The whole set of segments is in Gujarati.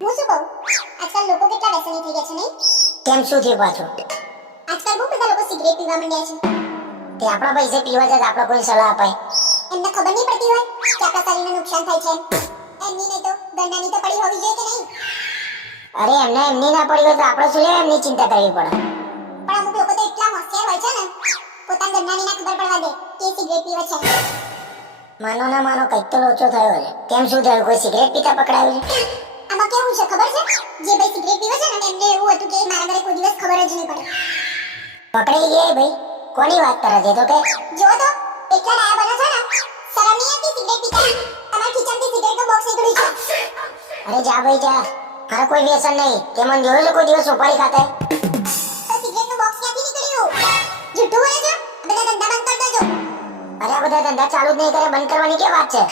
હું શું કહું, આજકાલ લોકો કેટલા વ્યસની થઈ ગયા છે નહીં? કેમ શું થયું પાછું? આજકાલ બહુ બધા લોકો સિગરેટ પીવા માંડ્યા છે. તે આપણા પૈસે પીવા જાય તો આપણે કોઈ સલાહ અપાય? એમને ખબર નહીં પડતી હોય કે આપણા શરીરને નુકસાન થાય છે. એમની નહીં તો ગંડાની તો પડી હોવી જોઈએ કે નહીં? અરે એમની ના પડી હોય તો આપણે શું લેવા એમની ચિંતા કરવી પડે? પણ અમુક લોકો તો એટલા હોશિયાર હોય છે ને, પોતાના ગંડાની ના ખબર પડવા દે કે સિગરેટ પીવે છે. માનો ના માનો કંઈક તો લોચો થયો છે. કેમ શું થયું? કોઈ સિગરેટ પીતા પકડાયું છે? આમાં કેવું છે ખબર છે? જે ભાઈ સિગરેટ પીવે છે ને એમને એવું હતું કે મારા ઘરે કોઈ દિવસ ખબર જ નહીં પડે. પકડાઈ ગયા ભાઈ? કોની વાત કરે છે? તો કે જો તો એટલા ડાયા બને છે ને, શરમ નહીં આવતી સિગરેટ પીતા? તમારા ખીચામાંથી સિગરેટનું બોક્સ નીકળ્યું છે. અરે જા ભાઈ જા, મારે કોઈ વ્યસન નહીં. તે મને જોયું છે કોઈ દિવસ સોપારી ખાતા? તો સિગરેટનું બોક્સ ક્યાંથી નીકળ્યું? જુઠ્ઠું બોલે છે? આ બધા ધંધા બંધ કરી દેજો. અરે આ બધા ધંધા ચાલુ જ નહીં કરે, બંધ કરવાની કે વાત છે?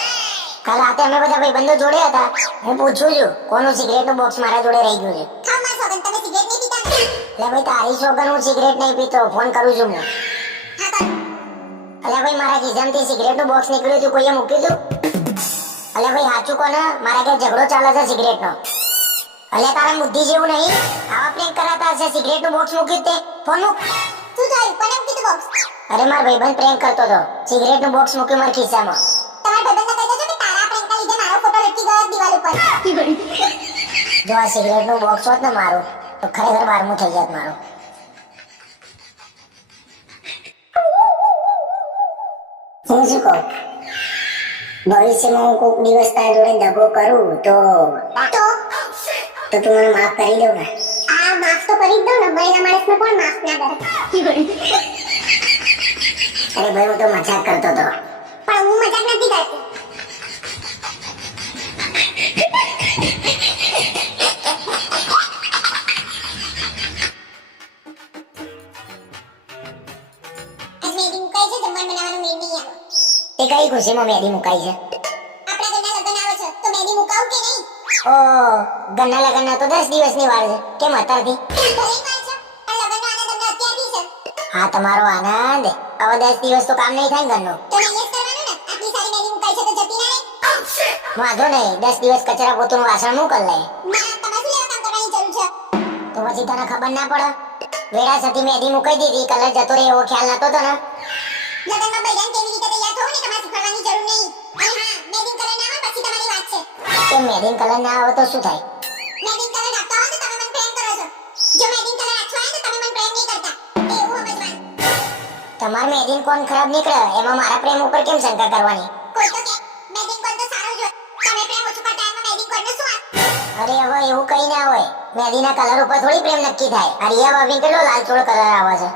કાલ રાતે અમે બધા ભાઈબંધો જોડે હતા. હું પૂછું છું કોનું સિગરેટનું બોક્સ મારા જોડે રહી ગયું છે. ખાવ માં સોગન, તમે સિગરેટ નહીં પીતા ને? એટલે ભાઈ તારી સોગન હું સિગરેટ નહીં પીતો. ફોન કરું છું હું. હા કર. અલ્યા ભાઈ મારા ખિસ્સામાંથી સિગરેટનું બોક્સ નીકળ્યું હતું, કોઈએ મૂક્યું હતું? અલ્યા ભાઈ સાચું કોને? મારા ઘરે ઝઘડો ચાલે છે સિગરેટનો. અલ્યા તારા બુદ્ધિ જેવું નહીં? આવા પ્રેન્ક કરાતા હશે. સિગરેટનું બોક્સ મૂક્યું તે ફોન મૂક. શું થયું? કોને મૂકી તું બોક્સ? અરે મારો ભાઈબંધ પ્રેન્ક કરતો હતો. સિગરેટનું બોક્સ મૂક્યું મારા ખિસ્સામાં. તમારા ભાઈબંધને કહી દેજો કે તારા પ્રેન્કના લીધે મારો ફોટો લટકી ગયો દિવાલ ઉપર. જો આ સિગરેટનું બોક્સ હોત ને મારું, તો ખરેખર 12મું થઈ જાત મારું. હું શું કહું, ભવિષ્યમાં હું કોઈક દિવસ તારા જોડે દગો કરું તો તું મને માફ કરી દઉં ને? આ માફ તો કરી જ દઉં ને, બળેલા માણસને કોણ માફ ના કરે? અરે ભાઈ હું તો મજાક કરતો હતો. પણ હું મજાક નથી કરતી. આજ મેદી મુકાઈ છે, જમવાનું બનાવવાનું મેળ નહીં આવે. એ કઈ ખુશીમાં મેદી મુકાઈ છે? આપણા ઘરના લગ્ન આવે છે તો મેદી મુકાવું કે નહીં? ઓ ગન્ના લગનના તો 10 દિવસની વાર છે. કેમ અત્યારથી? ભલે વાર છે, પણ લગ્નનો આનંદ અમને અત્યારથી છે. હા તમારો આનંદ. હવે 10 દિવસ તો કામ નહીં થાય ને ઘરનું. તો નહીં જ કરવાનું ને. આટલી સારી મેદી મુકાઈ છે તો જતી ના રહે? વાંધો નહીં, 10 દિવસ કચરા પોતુનું વાસણ હું કરી લઈ. ના, તમારે શું લેવા કામ કરવાની જરૂર છે? તો પછી તને ખબર ના પડે? વેરાસતી મેદી મુકાઈ દીધી, કલર જતો રહે એવો ખ્યાલ નતો તને? લગ્નમાં બૈરાને કેવી રીતે તૈયાર થવું ને તમારે શીખવાડવાની જરૂર નહીં. અને હા, મેદિંગ કલર ના આવે પછી તમારી વાત છે. કે મેદી કલર ના આવે તો શું થાય? મેદિંગ કલર નાખતા હોય તો તમે મને પ્રેમ કરો છો. જો મેદિંગ કલર નાખવા આવે તો તમે મને પ્રેમ નહીં કરતા. એવું સમજવાનું. તમાર મેદી કોણ ખરાબ નીકળે એમાં મારા પ્રેમ ઉપર કેમ શંકા કરવાની? કોઈ તો કે મેદિંગ કોણ તો સારો જ હોય. તમે પ્રેમ ઓછું કરતા એમાં મેદિંગ કોણને શું વાત? અરે હવે એવું કઈ ના હોય. મેદીના કલર ઉપર થોડી પ્રેમ નક્કી થાય. આ રિયા ભાભી કેટલો લાલચોળ કલર આવે છે.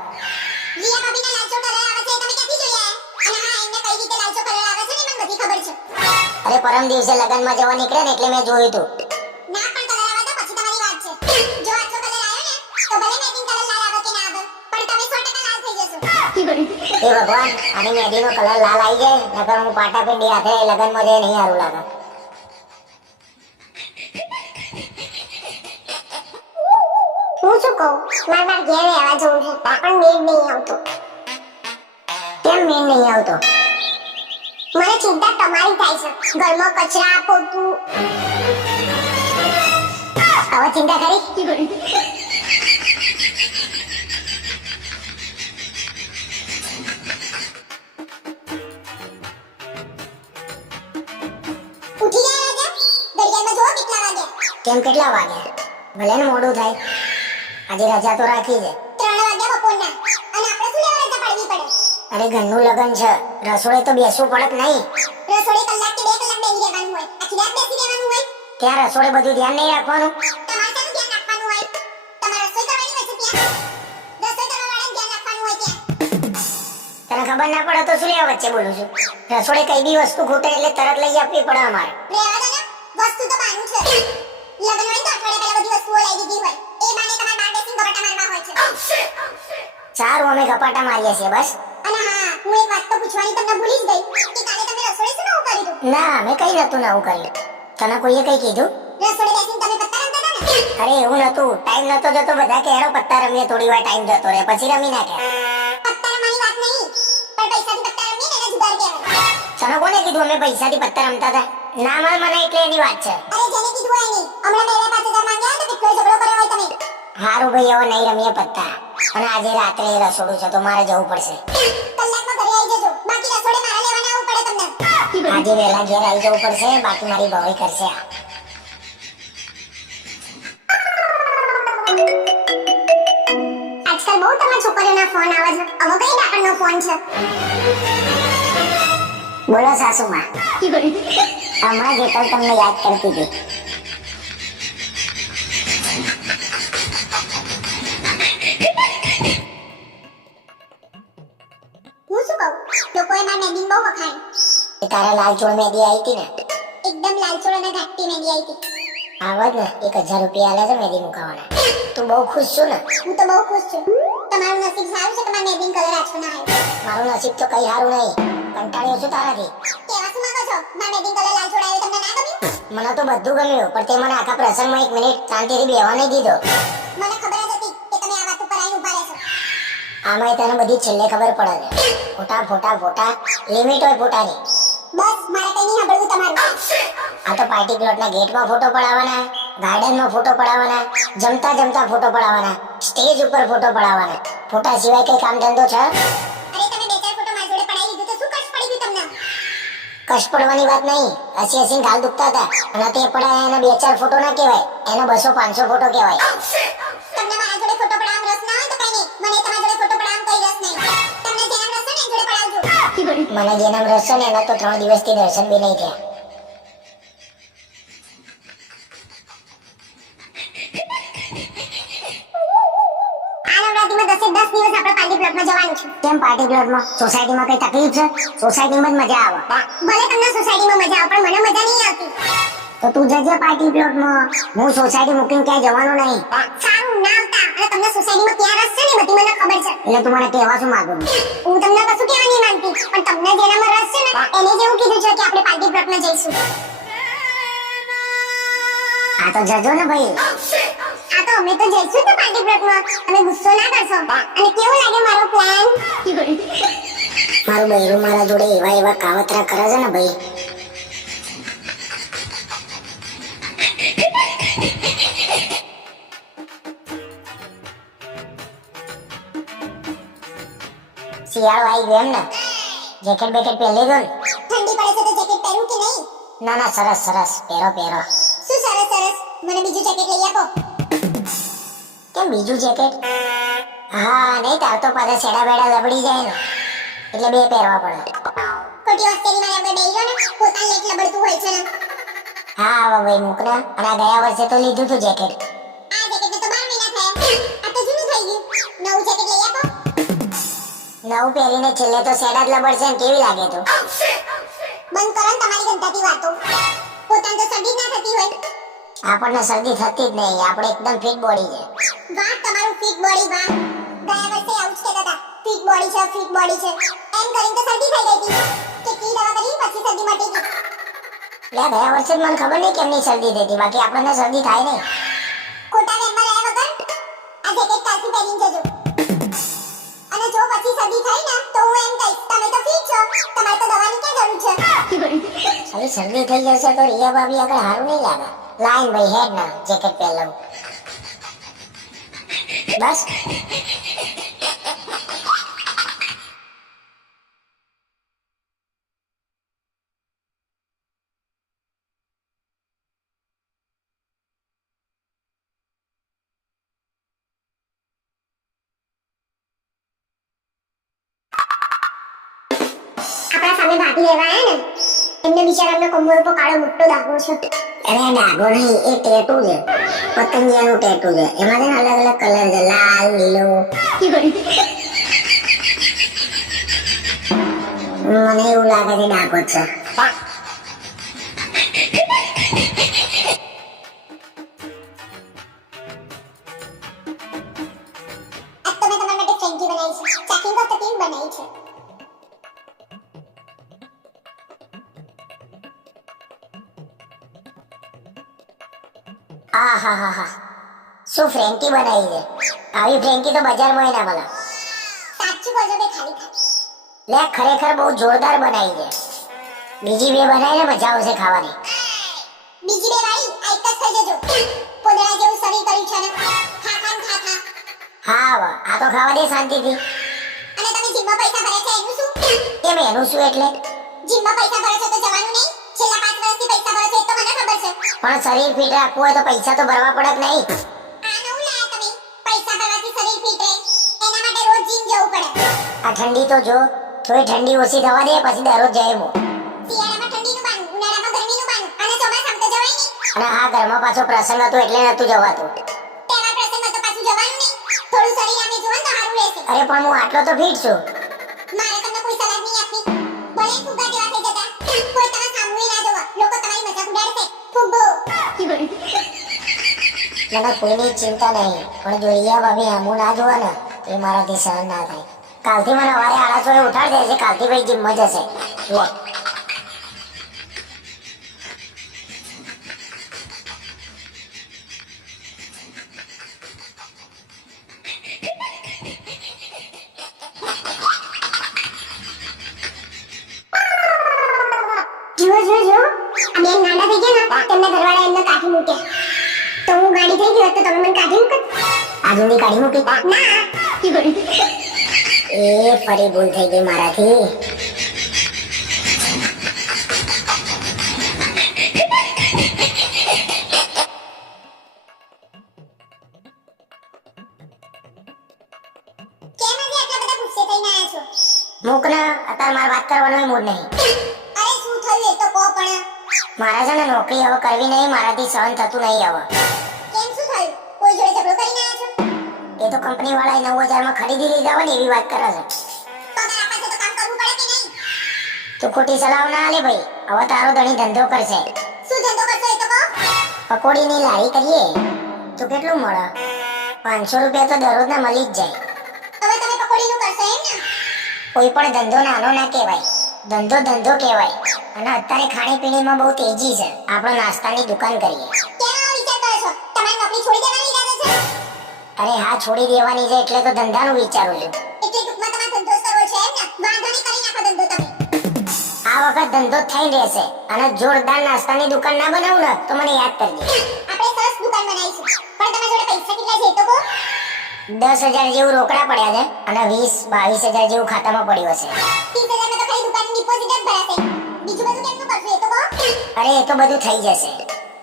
રિયા ભાભીને લાલચો કલર આવે છે એ તમે ક્યાંથી જોયા? અને હા, એમને કઈ રીતે લાલચો કલર આવે છે ને મને બધી ખબર છે. અરે પરમ દિવસે લગનમાં જવા નીકળે ને એટલે મેં જોયું હતું. ના પણ કલર આવે તો પછી તમારી વાત છે. જો આટલો કલર આવ્યો ને તો ભલે મેદિંગ કલર લાલ આવે કે ના આવે, પણ તમે 100% લાલ થઈ જશો. એ ભગવાન, આની મેદીનો કલર લાલ આવી જાય નકર હું પાટા પીંડી હાથે લગનમાં જઈ નહીં હારું લાગે. હું શું કહું, મારા ઘેર રહેવા જવું છે પણ મેળ નહીં આવતો. કેમ મેં નહીં આવતો? મને ચિંતા તમારી થાય છે. ઘરમાં કચરા પોતું. હવે ચિંતા કરી? ઉઠી ગયા રાજા? ઘડિયાળમાં જુઓ કેટલા વાગ્યા. કેમ કેટલા વાગ્યા? ભલે ને મોડું થાય, આજે રજા તો રાખી છે. 3 વાગ્યા બપોરના. અને આપણે શું લેવા રજા પાડવી પડે? અરે ઘરનું લગન છે, રસોડે તો બેસવું પડે કે નહીં? રસોડે કલાક કે 2 કલાક બેસી રહેવાનું હોય. આખી રાત બેસી રહેવાનું હોય. ત્યાં રસોડે બધું ધ્યાન નહીં રાખવાનું? તમારે શાનું ધ્યાન રાખવાનું હોય? તમારે રસોઈ કરવાની હોય છે ત્યાં. રસોઈ કરવાવાળાને ધ્યાન રાખવાનું હોય ત્યાં. તને ખબર ના પડે તો શું લેવા વચ્ચે બોલું છું? રસોડે કઈ બી વસ્તુ ખૂટે એટલે તરત લઈ આપવી પડે અમારે. રહેવા દો ને. વસ્તુ તો બાનું છે. લગ્ન હોય તો અઠવાડિયા પહેલા બધી વસ્તુઓ લઈ દીધી હોય. એ બાને તમારે બાર બેસીને ગપાટા મારવા હોય છે. સારું અમે ગપાટા મારીએ છીએ બસ. અને હા, હું એક વાત તો પૂછવાની તમને ભૂલી જ ગઈ કે કાલે તમે રસોડે શું નવું કર્યું હતું? ના અમે કઈ નતું નવું કર્યું. તને કોઈએ કઈ કીધું? રસોડે બેસીને તમે પત્તા રમતા હતા ને? અરે એવું નતું, ટાઈમ નતો જતો. બધા કે હેરો પત્તા રમીએ, થોડી વાર ટાઈમ જતો રહે પછી રમી નાખે. પત્તા રમવાની વાત નહીં, પણ પૈસાથી પત્તા રમીએ ને એને જુગાર કહેવાય. તને કોને કીધું તું અમે પૈસાથી પત્તા રમતા હતા? ના માર મને એટલે એની વાત છે. અરે જેને કીધું હોય નહીં હમણાં મેં 5,000 માંગ્યા તો કેટલો ઝઘડો કર્યો હોય તમે. હારું ભાઈ હવે નહીં રમીએ પત્તા. અને આજે રાત્રે રસોડું છે તો મારે જવું પડશે. કલાકમાં ઘરે આવી જજો બાકી રસોડે મારા લેવાના આવવું પડે તમને. આજે વહેલા ઘેર આવી જવું પડશે બાકી મારી ભવાઈ કરશે આ. આજકાલ બહુ તમારા છોકરીઓના ફોન આવે છે. હવે કઈ ડાકણનો ફોન છે? બોલો સાસુમાં. હમણાં જેટલ તમને યાદ કરતી હતી. હું શું કહું લોકોએ મારી મેંદી બહુ વખાણી. એ તારા લાલ ચોળ મેદી આવી હતી ને? એકદમ લાલચોળ અને ઘાટી મેંદી આવી હતી. આવત ને 1,000 રૂપિયા આલે છે મેદી મુકાવાના. તું બહુ ખુશ છું ને? હું તો બહુ ખુશ છું. તમારું નસીબ સારું છે કે મારી મેંદી કલર આછો ના આવ્યો. મારું નસીબ તો કઈ સારું નહીં. કંટાળ્યો છું તારાથી. કેવા શું માંગો છો? મારી મેંદી કલર લાલચોળ આવ્યો તમને ના ગમ્યું? મને તો બધું ગમ્યું પણ તે મને આખા પ્રસંગમાં 1 મિનિટ શાંતિથી બેહવા નહીં દીધો. મને ખબર જ હતી કે તમે આ વાત ઉપર આવીને ઊભા રહેશો. આમાંય તને બધી છેલ્લે ખબર પડે છે. ફોટા ફોટા ફોટા લિમિટ હોય ફોટાની. બસ મારે કઈ નહીં સાંભળવું તમારું. આ તો પાર્ટી પ્લોટના ગેટમાં ફોટો પડાવવાના, ગાર્ડનમાં ફોટો પડાવવાના, જમતા જમતા ફોટો પડાવવાના, સ્ટેજ ઉપર ફોટો પડાવવાના. ફોટા સિવાય કઈ કામ ધંધો છે? અરે તમે બે ચાર ફોટો મારી જોડે પડાવી લીધું તો શું કષ્ટ પડી ગયું તમને? કષ્ટ પડવાની વાત નહીં. હસી હસીને ગાલ દુખતા હતા અને તે પડાયા એના 2-4 ફોટો ના કહેવાય, એના 200-500 ફોટો કહેવાય. તમને મારા જોડે ફોટો પડાવવામાં રસ ના હોય તો કઈ નહીં. મને તમારા જોડે ફોટો પડાવવામાં કઈ રસ નહીં. તમને જેના રસ હોય ને એની જોડે પડાવજો. મને જેના રસ છે ને એના તો 3 દિવસથી દર્શન બી નહીં થયા. આ નવરાત્રીમાં 10 દિવસ આપણે પાર્ટી પ્લોટમાં જવાનું છે. કેમ પાર્ટી પ્લોટમાં? સોસાયટીમાં કઈ તકલીફ છે? સોસાયટીમાં જ મજા આવે. ભલે તમને સોસાયટીમાં મજા આવે પણ મને મજા નહીં આવતી. તો તું જજે પાર્ટી પ્લોટમાં. હું સોસાયટી મૂકીને ક્યાંય જવાનું નહીં. સારું ના આવતા અને તમને સોસાયટીમાં ક્યાં રસ છે ને બધી મને ખબર છે. એટલે તું મને કહેવા શું માંગુ? હું તમને કશું કહેવા નહીં માંગતી પણ તમને જેનામાં રસ છે ને એને જેવું કીધું છે કે આપણે પાર્ટી પ્લોટમાં જઈશું. આ તો જજો ને ભાઈ. આ તો અમે તો જઈશું તો પાર્ટી પ્લોટમાં. તમે ગુસ્સો ના કરશો. અને કેવું લાગે મારો પ્લાન? મારું બૈરું મારા જોડે એવા એવા કાવતરા કરે છે ને ભાઈ. શિયાળો આવી ગયો એમ ને? જેકેટ બેકેટ પહેરી લીધું ને? ઠંડી પડે છે તો જેકેટ પહેરું કે નહીં? ના ના સરસ સરસ પહેરો પહેરો. શું સરસ સરસ? મને બીજું જેકેટ લઈ આપો. કેમ બીજું જેકેટ? હા નહીં તાર તો પાછા છેડા બેડા લબડી જાય ને એટલે 2 પહેરવા પડે. ખોટી હોસ્ટેલી માં આપણે બેહી ગયો ને પોતાને લેટ લબડતું હોય છે ને. હા હવે ભાઈ મૂક ને. અને આ ગયા વર્ષે તો લીધું તું જેકેટ. આ જેકેટને તો 12 મહિના થયા. આ તો જૂનું થઈ ગયું. નવું જેકેટ લઈ આપો. નવું પહેરીને છેલ્લે તો છેડા જ લબડશે ને કેવી લાગે તું? બંધ કરો ને તમારી ગંધાતી વાતો. પોતાને તો શરદી જ ના થતી હોય. આપણને શરદી થતી જ નહીં. આપણે એકદમ ફિટ બોડી છે. વાહ તમારું ફિટ બોડી વાહ. ગયા વર્ષે આવું જ કહેતા હતા ફિટ બોડી છે ફિટ બોડી છે. એમ કરીને તો શરદી થઈ ગઈ હતી. કેટલી દવા કરી પછી શરદી મટી ગઈ. લે ગયા વર્ષે જ મને ખબર નહીં કેમની શરદી થઈ હતી. બાકી આપણને શરદી થાય નહીં. ખોટા વેમમાં રહ્યા વગર આ જેકેટ કાલથી પહેરીને જજો. અને જો પછી શરદી થઈ ને તો હું એમ કહીશ તમે તો ફિટ છો તમારે તો દવાની ક્યાં જરૂર છે. હવે શરદી થઈ જશે તો રિયા ભાભી આગળ સારું નહીં લાગે. લાઈન ભાઈ હેડ ના જેકેટ પહેર લઉં. બસ આપણા સામે ભાભી લેવા આયા ને એમને બિચારાનો કમર ઉપર કાળો મોટો દાગો છે. અરે ડાઘો નહીં એ ટેટુ છે. પતંગિયાનું ટેટુ છે. એમાં છે ને અલગ અલગ કલર છે. લાલ લીલો. મને એવું લાગે છે ડાઘો જ છે. આજ તો મેં તમારા માટે ફ્રેન્કી બનાવી છે. ચાખી લો તો કેવી બનાવી છે. આહાહાહા. શું ફ્રેન્કી બનાવી છે? આવી ફ્રેન્કી તો બજારમાં ના મળે. સાચું બોલજો બે ખાલી ખાલી. લે ખરેખર બહુ જોરદાર બનાવી છે. બીજી બે બનાવીને મજા આવશે ખાવાની. બીજી બે વાળી આ એક જ થઈ જજો. પોદળા જેવું શરીર કર્યું છે ને. ખા ખા ને ખા ખા. હા હવે આ તો ખાવા દે શાંતિથી. અને તમે જીમમાં પૈસા ભરે છે એનું શું? કેમ એનું શું એટલે? જીમમાં પૈસા ભરે છે તો જવાનું નહીં? છેલ્લા 5 વર્ષથી પૈસા ભરે છે એ તો મને ખબર છે. પણ શરીર ફિટ રાખવું હોય તો પૈસા તો ભરવા પડે કે નહીં? આ નવું લાયા તમે. પૈસા ભરવાથી શરીર ફિટ રહે. એના માટે રોજ જીમ જવું પડે. આ ઠંડી તો જો, થોડી ઠંડી ઓછી થવા દે પછી દરરોજ જાય હું. શિયાળામાં ઠંડીનું બાનું, ઉનાળામાં ગરમીનું બાનું અને ચોમાસામાં તો જવાય નહીં. અને આ ઘરમાં પાછો પ્રસંગ હતો એટલે નતું જવાતું. તેવા પ્રસંગમાં તો પાછું જવાનું નહીં. થોડું શરીર આમે જુઓ ને તો સારું રહેશે. અરે પણ હું આટલો તો ફિટ છું. મારે તમને કોઈ સલાહ નહીં આપવી. ભલે ફુગ્ગા જેવા થઈ જતા. કોઈ તમે સામું ના જોવા. લોકો તમારી મજાક ઉડાડશે. ફુગ્ગો. મને કોઈની ચિંતા નહીં, પણ જો રિયા ભાભી આમું ના જોવે ને તો એ મારાથી સહન ના થાય. કાલથી મને સવારે 8:30 ઉઠાડી દેશે. કાલથી ભાઈ જીમમાં જશે. લે જુઓ. આ બેન ગાંડા થઈ ગયા ને તેમના ઘરવાળા એમને કાઢી મૂક્યા. તો હું ગાડી થઈ ગઈ હોત તો તમે મને કાઢી મૂકત? આજુની કાઢી મૂકી. ના. એ ફરી ભૂલ થઈ ગઈ મારાથી. કેમ આજે આટલા બધા ગુસ્સે થઈને આયા છો? મૂક ને, અત્યારે મારે વાત કરવાનો મૂડ નહીં. અરે શું થયું એ તો કહો પણ. મારા છે ને નોકરી હવે કરવી નહીં. મારાથી સહન થતું નહીં હવે. કેમ શું થયું? કોઈ જોડે ઝઘડો કરીને આયા છો? એ તો કંપની વાળાએ 9,000 માં ખરીદી લીધા હોય ને એવી વાત કરે છે. પગાર આપે છે તો કામ કરવું પડે કે નહીં? તું ખોટી સલાહ ના આલે ભાઈ. હવે તારો ધણી ધંધો કરશે. શું ધંધો કરશો એ તો કહો. પકોડીની લારી કરીએ તો કેટલું મળે? 500 રૂપિયા તો દરરોજના મળી જ જાય. હવે તમે પકોડીનું કરશો એમ ને? કોઈ પણ ધંધો નાનો ના કહેવાય. ધંધો ધંધો કહેવાય. અને અત્યારે ખાણીપીણીમાં બહુ તેજી છે. આપણે નાસ્તાની દુકાન કરીએ. કેમ આવો વિચાર કરો છો? તમારી નોકરી છોડી દેવાની ઈરાદો છે? અરે હા, છોડી દેવાની છે એટલે તો ધંધાનું વિચારું છું. એટલે ટૂંકમાં તમારે ધંધો જ કરવો છે એમ ને? વાંધો નહીં, કરી નાખો ધંધો તમે. આ વખત ધંધો થઈ રહેશે. અને જોરદાર નાસ્તાની દુકાન ના બનાવું ને તો મને યાદ કરજે. આપણે સરસ દુકાન બનાવીશું. પણ તમારી જોડે પૈસા કેટલા છે એ તો કહો. 10,000 જેવું રોકડા પડ્યા છે અને 20-22,000 જેવું ખાતામાં પડ્યું હશે. 30,000 માં તો ખાલી દુકાનની ડિપોઝિટ જ ભરાશે. બીજું બધું કેમનું કરશો એ તો કહો. અરે એ તો બધું થઈ જશે.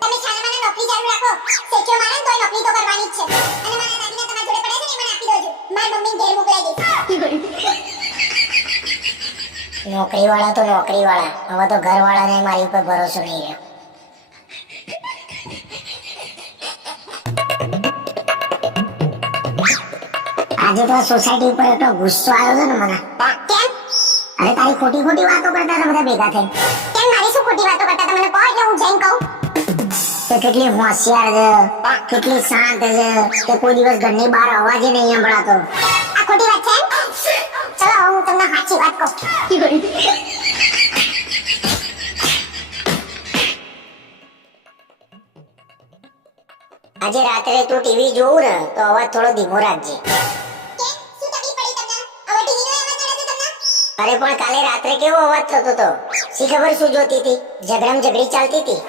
તમે છાનામાના નોકરી ચાલુ રાખો. સેક્યો મારે ને તોય નોકરી તો કરવાની જ છે. અને મારા દાદીના તમારા જોડે પડ્યા છે ને એ મને આપી દેજો. મારી મમ્મીને ઘેર મોકલાઈ દઈશ. નોકરી વાળા તો નોકરી વાળા. હવે તો ઘર વાળાને મારી ઉપર ભરોસો નહીં રહ્યો. આજે તો સોસાયટી ઉપર એટલો ગુસ્સો આવ્યો છે ને મને. કેમ? અરે તારી ખોટી ખોટી વાતો કરતા હતા બધા ભેગા થઈ. કેમ મારી શું ખોટી વાતો કરતા તમને કહો એટલે હું જઈને કહું. તે કેટલી હોશિયાર છે, કેટલી શાંત છે, તે કોઈ દિવસ ઘરની બહાર અવાજ નહીં સંભળાતો. આ ખોટી વાત છે એમ? ચલો હું તમને સાચી વાત કહું. આજે રાત્રે તું ટીવી જોવું ને તો અવાજ થોડો ધીમો રાખજે. કેમ? શું તકલીફ પડી તમને? હવે ટીવીનો અવાજ નડે છે તમને? અરે પણ કાલે રાત્રે કેવો અવાજ થતો હતો? શી ખબર શું જોતી હતી? ઝઘડમ ઝઘડી ચાલતી હતી.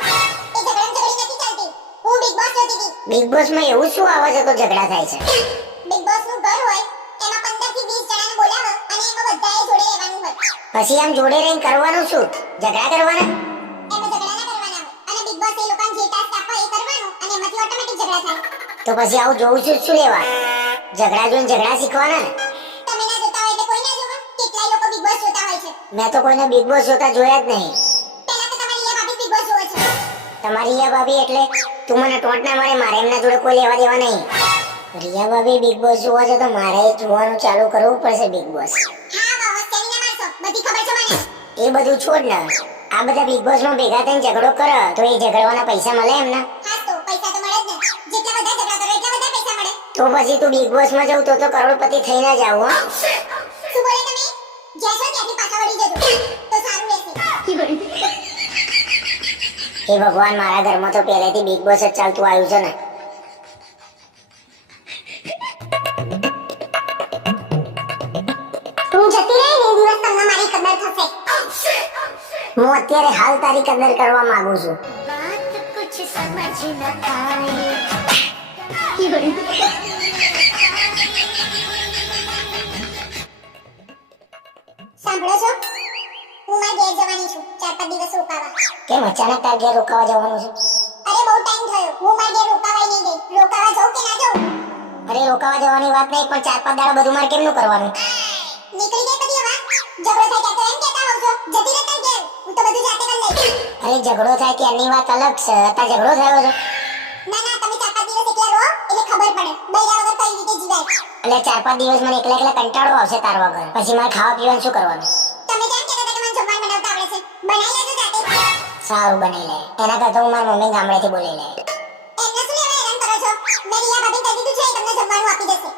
એ ઝઘડમ ઝઘડી નથી ચાલતી. હું બિગ બોસ જોતી હતી. બિગ બોસ માં એવું શું આવે છે તો ઝઘડા થાય છે? બિગ બોસ નું ઘર હોય એમાં 15 થી 20 જણાને બોલાવે અને એમાં બધાએ જોડે રહેવાનું હોય. પછી આમ જોડે રહીને કરવાનું શું? ઝઘડા કરવાના? એમાં ઝઘડા ના કરવાના હોય અને બિગ બોસ એ લોકોને જે ટાસ્ક આપે એ કરવાનું અને એમાંથી ઓટોમેટિક ઝઘડા થાય. તો પછી આવું જોવું છું શું લેવા? ઝઘડા જોઈને ઝઘડા શીખવાના ને. તમે ના જોતા હોય એટલે કોઈ ના જોવે. કેટલાય લોકો બિગ બોસ જોતા હોય છે. મેં તો કોઈને બિગ બોસ જોતા જોયા જ નહીં. પહેલા તો તમારી એ ભાભી બિગ બોસ જોવે છે. તમારી રિયા ભાભી એટલે તું મને ટોન્ટ ના મારે. મારે એમના જોડે કોઈ લેવા દેવા નહીં. રિયા ભાભી બિગ બોસ જોવા છે તો મારે જોવાનું ચાલુ કરવું પડશે બિગ બોસ. હા બાબા તેની ના મારશો. બધી ખબર છે મને. એ બધું છોડ ને. આ બધા બિગ બોસ માં ભેગા થઈને ઝઘડો કરે તો એ ઝઘડવાના પૈસા મળે એમના? હા તો પૈસા તો મળે જ ને. જેટલા બધા ઝઘડા કરો એટલા બધા પૈસા મળે. તો પછી તું બિગ બોસ માં જવું તો કરોડપતિ થઈ ના જાવ. હા, શું બોલે તમે? જ્યાં છો ત્યાંથી પાછા વળી જજો તો સારું રહેશે. હે ભગવાન, મારા ઘરમાં તો પહેલેથી બિગ બોસ જ ચાલતું આવ્યું છે ને. હું જતી રહી ને એ દિવસ તમને મારી કદર થશે. હું અત્યારે હાલ તારી કદર કરવા માંગુ છું. बात कुछ समझ न आए સાંભળો છો હું મારા ઘેર જવાની છું 4-5 દિવસ રોકાવા. કેમ અચાનક તાર ઘેર રોકાવા જવાનું છે? અરે બહુ ટાઈમ થયો હું મારા ઘેર રોકાવાય નહીં ગઈ. રોકાવા જાઉં કે ના જાઉં? અરે રોકાવા જવાની વાત નહીં, પણ 4-5 દાડા બધું મારે કેમનું કરવાનું? નીકળી ગઈ બધી વાત. ઝઘડો થાય ત્યાં તો એમ કહેતા હોવ છો જતી રહે તાર ઘેર. હું તો બધું જાતે કરી લઈશ. અરે ઝઘડો થાય ત્યારની વાત અલગ છે, અત્યારે ઝઘડો થયો છે. ના ના તમે 4-5 દિવસ એકલા રહો એટલે ખબર પડે બૈરા વગર કઈ રીતે જીવાય. એટલે 4-5 દિવસ મને એકલા એકલા કંટાળો આવશે તાર વગર. પછી મારે ખાવા પીવાનું શું કરવાનું? તમે જેમ કહેતા હતા કે મને જમવાનું બનાવતા આવડે છે બનાવી લેજો જાતે. સારું બનાવી લે. એના કરતા હું મારી મમ્મી ગામડેથી બોલી લે. એમને શું લેવા હેરાન કરો છો? મેં રિયા ભાભી કહી દીધું છે એ તમને જમવાનું આપી દેશે.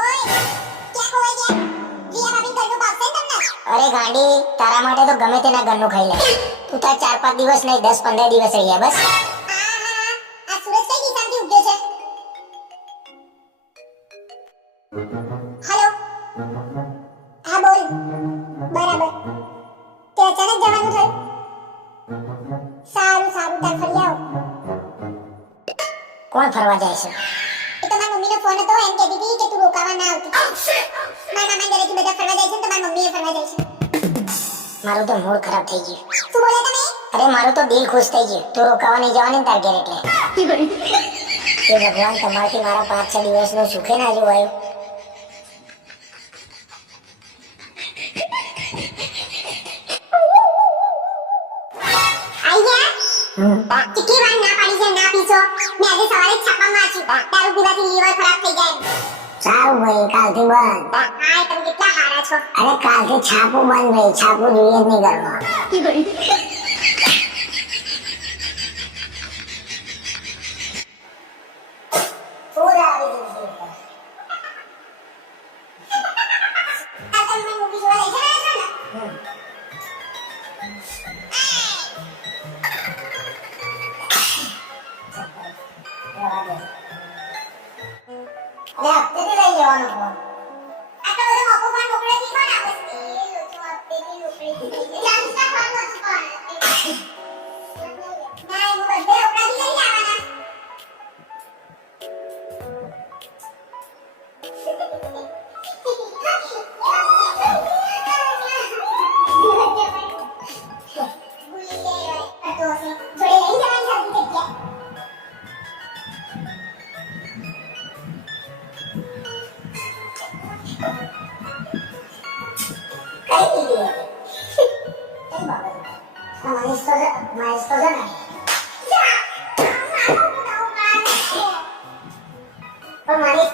ઓય ક્યાં ખોવાઈ ગયા? રિયા ભાભી ઘરનું ભાવશે ને તમને? અરે ગાંડી, તારા માટે તો ગમે તેના ઘરનું ખાઈ લે. તું તાર 4-5 દિવસ નહીં 10-15 દિવસ રહી જા બસ. આ સૂરજ કઈ દિશામાંથી ઉગ્યો છે? હેલો હા બોલ. બરાબર તે અચાનક જવાનું થયું? સારું સારું તાર ફરી આવો. કોણ ફરવા જાય છે? એ તો મારી મમ્મીનો ફોન હતો એમ કહેતી હતી કે તું રોકાવા ના આવતી. મારા મામા ઘરેથી બધા ફરવા જાય છે ને તો મારી મમ્મીએ ફરવા જાય છે. મારું તો મૂડ ખરાબ થઈ ગયું. શું બોલે તમે? અરે મારું તો દિલ ખુશ થઈ ગયું. તું રોકાવા નહીં જવાની ને તાર ઘેર એટલે. એ ભગવાન, તમારથી મારા 5-6 દિવસનું સુખે ના જોવાયું. આઈ ગયા? કેટલી વાર ના પાડી છે ના પીશો? મેં આજે સવારે જ છાપામાં વાંચ્યું દારૂ પીવાથી લીવર ખરાબ થઈ જાય. સારું ભાઈ, કાલથી બંધ. હા તમે કેટલા હારા છો. અરે કાલથી છાપું બંધ ભાઈ, છાપું જોઈએ જ નહીં ઘરમાં. આ તમે મને મૂવી જોવા લઈ જવાના છો ને? અરે હપ્તેથી લઈ જવાનો ફોન. આટલો બધો મોકો પણ મોકલેથી કોણ આપે છે? એ લોચો આપતેથી મોકલેથી. ચાલુ રાખવાનું હતું કોણ? ના હું બધે રોકડાથી લઈ જવાના. ભૂલી ગઈ હતો હશે. જોડે લઈ જવાની હતી જગ્યાએ. કઈ દીધી હતી? કઈ બાબત? મારી તો છે ને. પણ મારી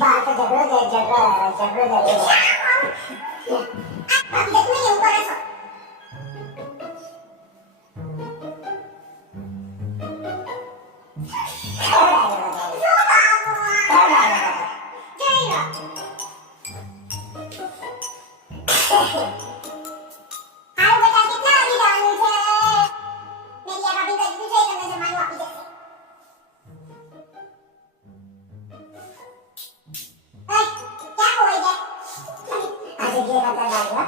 બહાર તો ઝઘડો આજે ઘેર હતા લાગ્યા.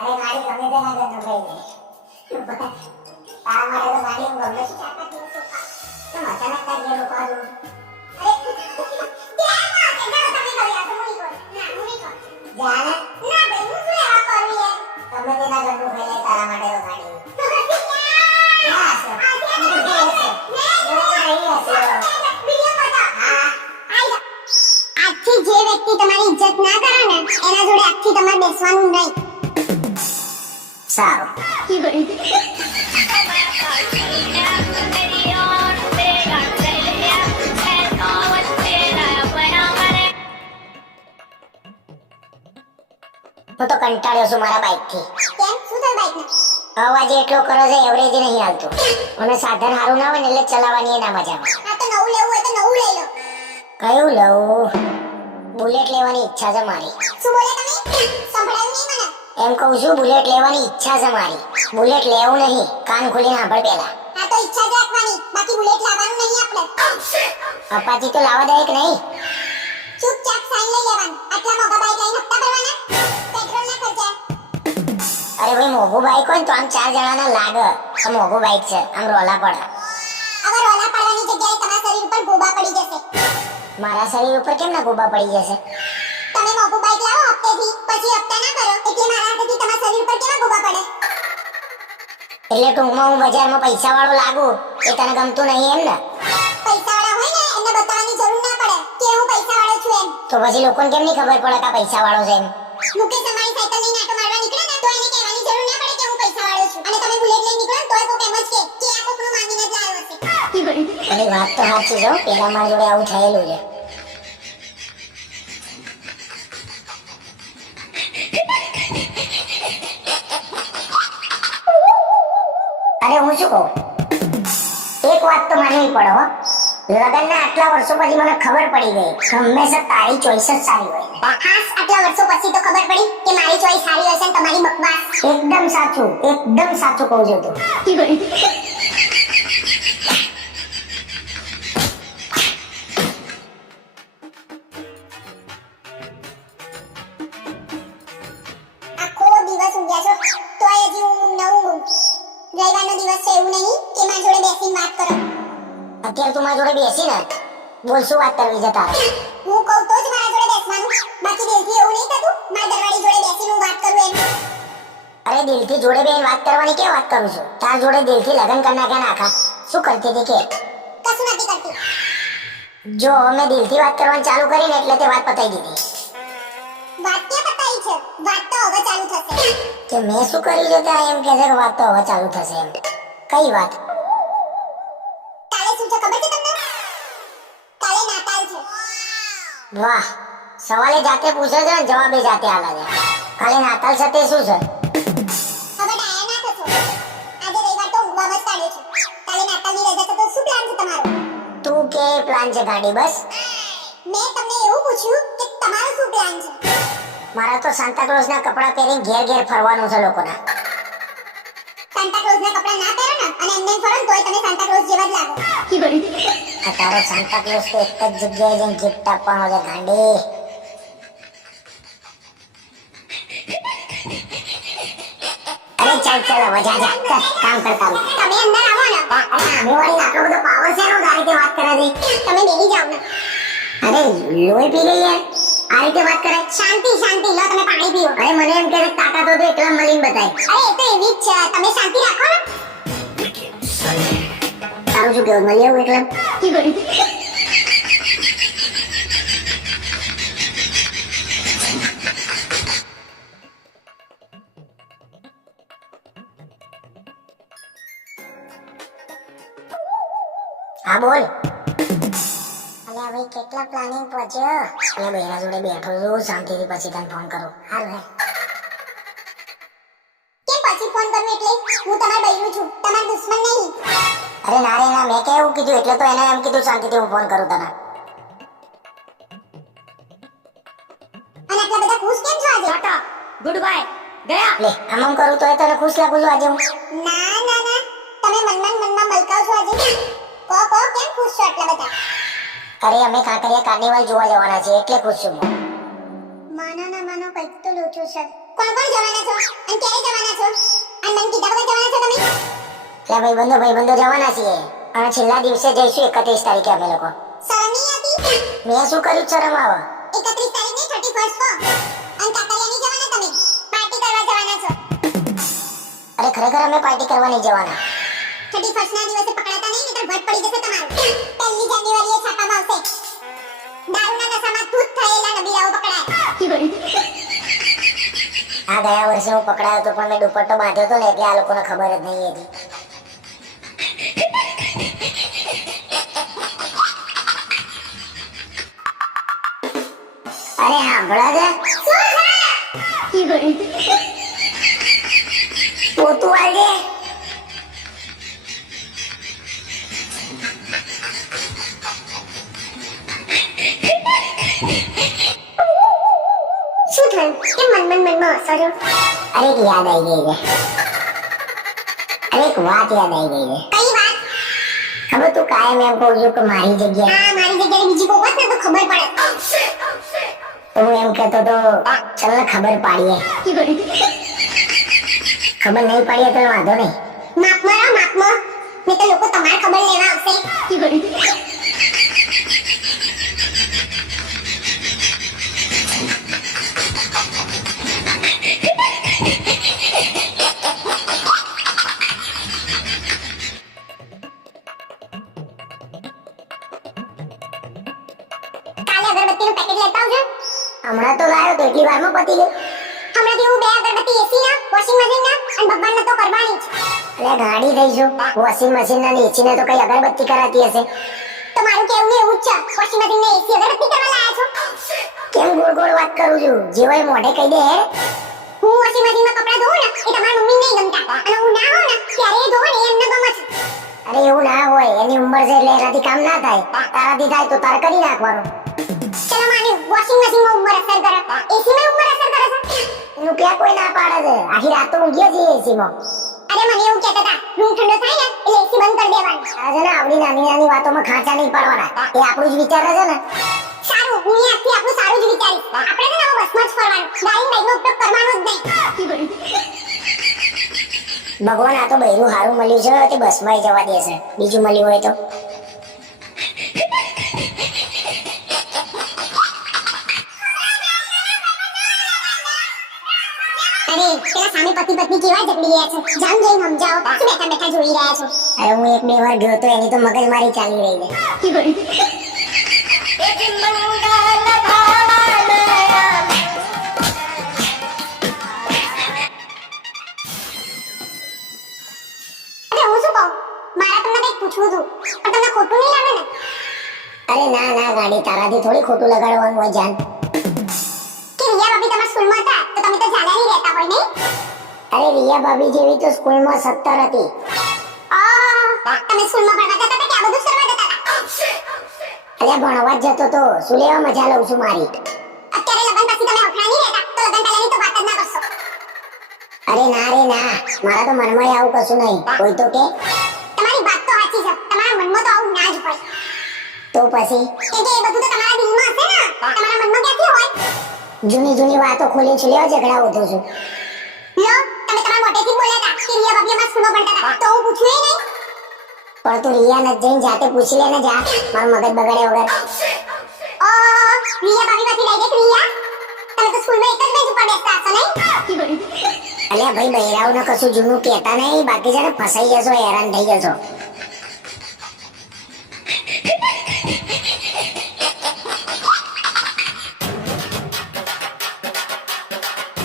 અરે મારી ગમે તેના ઘરનું ખાઈ લે. તારા માટે તો ગાડી હું ગમે છે. કેમ અચાનક તાર ઘેર રોકાવા જવું? જાને ગમે તેના ઘરનું ખાઈ લે, તારા માટે તો ગાડી. ક્યાં હશે? આજથી જે વ્યક્તિ તમારી ઇજ્જત ના કરે ને એના જોડે આજથી તમારે બેસવાનું નહીં. સારું. હું તો કંટાળ્યો છું મારા બાઇકથી. કેમ શું થયું બાઈકને? અવાજ એટલો કરે છે, એવરેજ નહીં હાલતું. મને સાધન સારું ના હોય ને એટલે ચલાવવાની એ ના મજા આવે. આ તો નવું લેવું હોય તો નવું લઈ લો. કયું લઉં? બુલેટ લેવાની ઈચ્છા છે મારી. શું બોલ્યા તમે? સંભળાયું નહીં મને. એમ કહું છું બુલેટ લેવાની ઈચ્છા છે મારી. બુલેટ લેવું નહીં, કાન ખોલીને સાંભળ પહેલા. હા તો ઈચ્છા જ રાખવાની, બાકી બુલેટ લાવવાનું નહીં આપણે. અપાચી તો લાવવા દે કે નહીં? ચૂપચાપ સાઈન લઈ લેવાનું. આટલા મોંઘા બાઈક લઈને હપ્તા ભરવાના? પેટ્રોલના ખર્ચા. અરે ભાઈ મોઘું બાઈક હોય ને તો આમ 4 જણાના લાગે કે મોઘું બાઈક છે, આમ રોલા પડે. હવે રોલા પાડવાની જગ્યાએ તમારા શરીર ઉપર ગોબા પડી જશે. મારા શરીર ઉપર કેમ ના ગોબા પડી જશે? તમે મોંઘું બાઈક લાવો હપ્તેથી, પછી હપ્તા ના કરો એટલે મારા હાથેથી તમારા શરીર ઉપર કેવા ગોબા પડે? એટલે ટૂંકમાં હું બજારમાં પૈસા વાળો લાગુ એ તને ગમતું નહીં એમ ને? પૈસાવાળા હોય ને એમને બતાવવાની જરૂર ના પડે કે હું પૈસાવાળો છું એમ. તો પછી લોકોને કેમ નહીં ખબર પડે કે આ પૈસા વાળો છે એમ? મુકેશ અમારી સાયકલ લઈને આટો મારવા નીકળે ને તો એને કહેવાની જરૂર ના પડે કે હું પૈસાવાળો છું. અને તમે બુલેટ લઈને નીકળો ને તોય કોક એમ જ કે આ કોકનું માંગીને જ લાવ્યો હશે. એની વાત તો સાચી છે, પેલા મારા જોડે આવું થયેલું છે. અરે હું શું કહું, એક વાત તો માનવી પડે હો. લગ્નના આટલા વર્ષો પછી મને ખબર પડી ગઈ કે હંમેશા તારી ચોઈસ જ સારી હોય. ખાસ આટલા વર્ષો પછી તો ખબર પડી કે મારી ચોઈસ સારી હશે ને તમારી બકવાસ. એકદમ સાચું કહું છું તું. આખો દિવસ ઊંઘ્યા છો તોય હજી ઊંઘ ન ઊંઘું. રવિવારનો દિવસ છે એવું નહીં કે મારી જોડે બેસીને વાત કરો. અત્યારે તું મારી જોડે બેસી ને બોલ, શું વાત કરવી છે તારે? હું કહું તો જ મારા જોડે બેસવાનું, બાકી દિલથી એવું નહીં થતું મારા દરવાળી જોડે બેસીને હું વાત કરું એમ. અરે દિલથી જોડે બેન વાત કરવાની કે વાત કરું છું? તાર જોડે દિલથી લગ્ન કરી નાખ્યા નાખા. શું કરતી હતી કે? કશું નથી કરતી. જો અમે દિલથી વાત કરવાનું ચાલુ કરીને એટલે તે વાત પતાઈ દીધી. વાત ક્યાં પતાઈ છે? વાત તો હવે ચાલુ થશે. કે મેં શું કર્યું છે ત્યાં એમ કહે છે કે વાત તો હવે ચાલુ થશે એમ? કઈ વાત? કાલે શું છે ખબર છે તમને? કાલે નાતાલ છે. વાહ, સવાલે જાતે પૂછે છે ને જવાબે જાતે આલે છે. કાલે નાતાલ છે તે શું છે? હવે ડાયા ના થશો. આજે રવિવાર તો ઊંઘવામાં જ કાઢ્યો છે. કાલે નાતાલની રજા છે તો શું પ્લાન છે તમારો? તું કે પ્લાન છે ગાડી બસ? મેં તમને એવું પૂછ્યું કે તમારો શું પ્લાન છે? મારા તો સાન્તા ક્લોઝના કપડાં પહેરીને ઘેર ઘેર ફરવાનું છે લોકોના. સાન્તા ક્લોઝના કપડાં ના પહેરો ને અને એમને ફરો ને તોય તમે સાન્તા ક્લોઝ જેવા જ લાગો. આ તારો સાન્તા ક્લોઝ તો એક જ જગ્યાએ જઈને ગિફ્ટ આપવાનો છે ગાંડી. અરે ચાલ હવે જા કામ કરતા રહો. તમે અંદર આવો ને. અરે આમે વાળી આટલો બધો પાવર છે એનો ગાડી વાત કરે છે. તમે બેસી જાઓ ને. અરે લોહી પી લઈએ આ રીતે વાત કરે. શાંતિ લો તમે પાણી પીઓ. અરે મને એમ કે તાકાત તો એકલા મળીને બતાય. અરે એ તો એવી જ છે, તમે શાંતિ રાખો ને. તારું શું કેવું, મળી આવું એકલા? હા બોલ. અલ્યા ભાઈ કેટલા પ્લાનિંગ પહોંચ્યો? અલ્યા બેરા જોડે બેઠો છું શાંતિથી, પછી તને ફોન કરું. હારું હે. કેમ પછી ફોન કરું એટલે? હું તમાર બૈરું છું, તમાર દુશ્મન નહીં. અરે ના રે ના, મેં કેવું કીધું એટલે તો એને એમ કીધું શાંતિથી હું ફોન કરું તને. અને આટલા બધા ખુશ કેમ છો આજે? ટાટા ગુડ બાય ગયા. લે આમ કરું તો તને ખુશ લાગુ છું આજે હું? ના તમે મનમાં મલકાવ છો આજે. કહો કેમ ખુશ છો આટલા બધા? અરે અમે કાંકરિયા કાર્નિવલ જોવા જવાના છે એટલે ખુશ છું હું. માનો ના માનો કંઈક તો લોચો છે. કોણ જવાના છો અને ક્યારે જવાના છો? અને મને કીધા વગર જવાના છો તમે? એટલે ભાઈબંધો જવાના છીએ અને છેલ્લા દિવસે જઈશું 31 તારીખે અમે લોકો. શરમ નહીં આવતી? મેં શું કર્યું શરમ આવે? 31 તારીખે 31st કો અને કાકરિયા નહીં જવાના તમે? પાર્ટી કરવા જવાના છો? અરે ખરેખર અમે પાર્ટી કરવા નહીં જવાના. 31st ના દિવસે પકડાતા નહીં નહીતર ભટ પડી જશે તમારું. 1લી જાન્યુઆરીએ છાપામાં આવશે. દારૂના નશામાં ધૂત થયેલા નબીરાઓ પકડાય. આ ગયા વર્ષે હું પકડાયો તો પણ મેં દુપટ્ટો બાંધ્યો હતો ને એટલે આ લોકોને ખબર જ નહીં હતી. અરે સાંભળો છે? પોતું આવજે. ને કે મનમાં હસો છો? અરે એક યાદ આવી ગઈ છે. અરે એક વાત યાદ આવી ગઈ છે. કઈ વાત? ખબર તું કાયમ એમ કહું છું કે મારી જગ્યાએ હા, મારી જગ્યાએ બીજી કોઈ હોત ને તો ખબર પડે. તો હું એમ કહેતો તો ચાલ ને ખબર પાડીએ. ખબર નહીં પાડીએ તો વાંધો નહીં. માપમાં રહો, માપમાં. નહીં તો લોકો તમારી ખબર લેવા આવશે. કાલે અગરબત્તીનું પેકેટ લેતા આવજો. હમણાં તો લાયો તો એટલી વારમાં પતી ગયું. હમણાંથી હું 2 અગરબત્તી એસી ના, વોશિંગ મશીન ના અને ભગવાનને તો કરવાની જ. એટલે ગાડી થઈશું વોશિંગ મશીન ના નીચે ને તો કઈ અગરબત્તી કરાતી હશે. તો મારું કેવું એવું જ છે. વોશિંગ મશીન ને એસી અગરબત્તી કરવા લાયા છો. કેમ ગોળ ગોળ વાત કરું છું? જે હોય મોઢે કહી દે. હું વોશિંગ મશીનમાં કપડાં ધોઉં ને એ તમારા મમ્મી નહીં ગમતા અને હું ના હોઉં ને ત્યારે એ ધોવે ને એ એમને ગમે છે. અરે એવું ના હોય, એની ઉંમર છે એટલે એનાથી કામ ના થાય. તારાથી થાય તો તારે કરી નાખવાનું. ચલો માન્યું, વોશિંગ મશીનમાં ઉંમર અસર કરે, એસીમાં ઉંમર અસર કરે છે. એનું ક્યાં કોઈ ના પાડે છે? આખી રાત તો ઊંઘીએ છીએ એસીમાં. અરે મને એવું કહેતા હતા રૂમ ઠંડો થાય ને એટલે એસી બંધ કરી દેવાનું. તારે છે ને આવડી નાની નાની વાતોમાં ખાંચા નહીં પાડવાના. એ આપણું જ વિચારે છે ને. સારું, હું આજથી આપણું સારું જ વિચારીશ. આપણે છે ને હવે બસમાં જ ફરવાનું, ગાડી બાઈકનો ઉપયોગ કરવાનો જ નહીં. ભગવાન આ તો બૈરું હારું મળ્યું છે તે બસમાં જવા દેશે. બીજું મળ્યું હોય તો અરે પેલા સામે પતિ પત્ની કેવા ઝઘડી રહ્યા છે. જામ જઈને સમજાવો. શું બેઠા બેઠા જોઈ રહ્યા છો? અરે હું એક બે વાર ગયો તો એની તો મગજમારી ચાલી રહી છે. અરે હું શું કહું, મારા તમને કંઈક પૂછવું હતું પણ તમને ખોટું નહીં લાગે ને? અરે ના ના ગાડી, તારાથી થોડી ખોટું લગાડવાનું હોય જાન. કે રિયા ભાભી તમારા સ્કૂલમાં હતા તો તમે તો ઝાલાની રહેતા હોય નહીં? અરે રિયા ભાભી જેવી તો સ્કૂલમાં 17 હતી. તમે સ્કૂલમાં ભણવા જતા હતા કે આ બધું કરવા જતા હતા? અલ્યા ભણવા જ જતો તો. શું લેવા મજા લઉં છું મારી? અત્યારે લગન પછી તમે અફણા નહીં રહેતા તો લગન પહેલાની તો વાત જ ના કરશો. અરે ના રે ના, મારા તો મનમાં આવું કશું નહીં. કોઈ તો કે તમારી વાત તો સાચી છે, તમારા મનમાં તો આવું ના જ હોય. તો પછી કેમ કે એ બધું તો તમારા દિલમાં હશે ને, તમારા મનમાં ક્યાંથી હોય? જૂની જૂની વાતો ખોલી છું લેવા ઝઘડા ઉઠું છું. લો, તમે તમારા મોઢેથી બોલ્યા હતા કે રિયા ભાભી અમારા સ્કૂલમાં ભણતા હતા તો હું પૂછ્યું નહીં? પણ તું રિયા ને જઈને જાતે પૂછી લે ને જા, મારું મગજ બગાડે વગર. રિયા ભાભી માંથી ડાયરેક્ટ રિયા? તમે તો સ્કૂલમાં એક જ બેન્ચ ઉપર બેસતા હશો નહીં? અલ્યા ભાઈ બહેરાઓને કશું જૂનું કહેતા નહીં, બાકી છે ને ફસાઈ જશો, હેરાન થઈ જશો.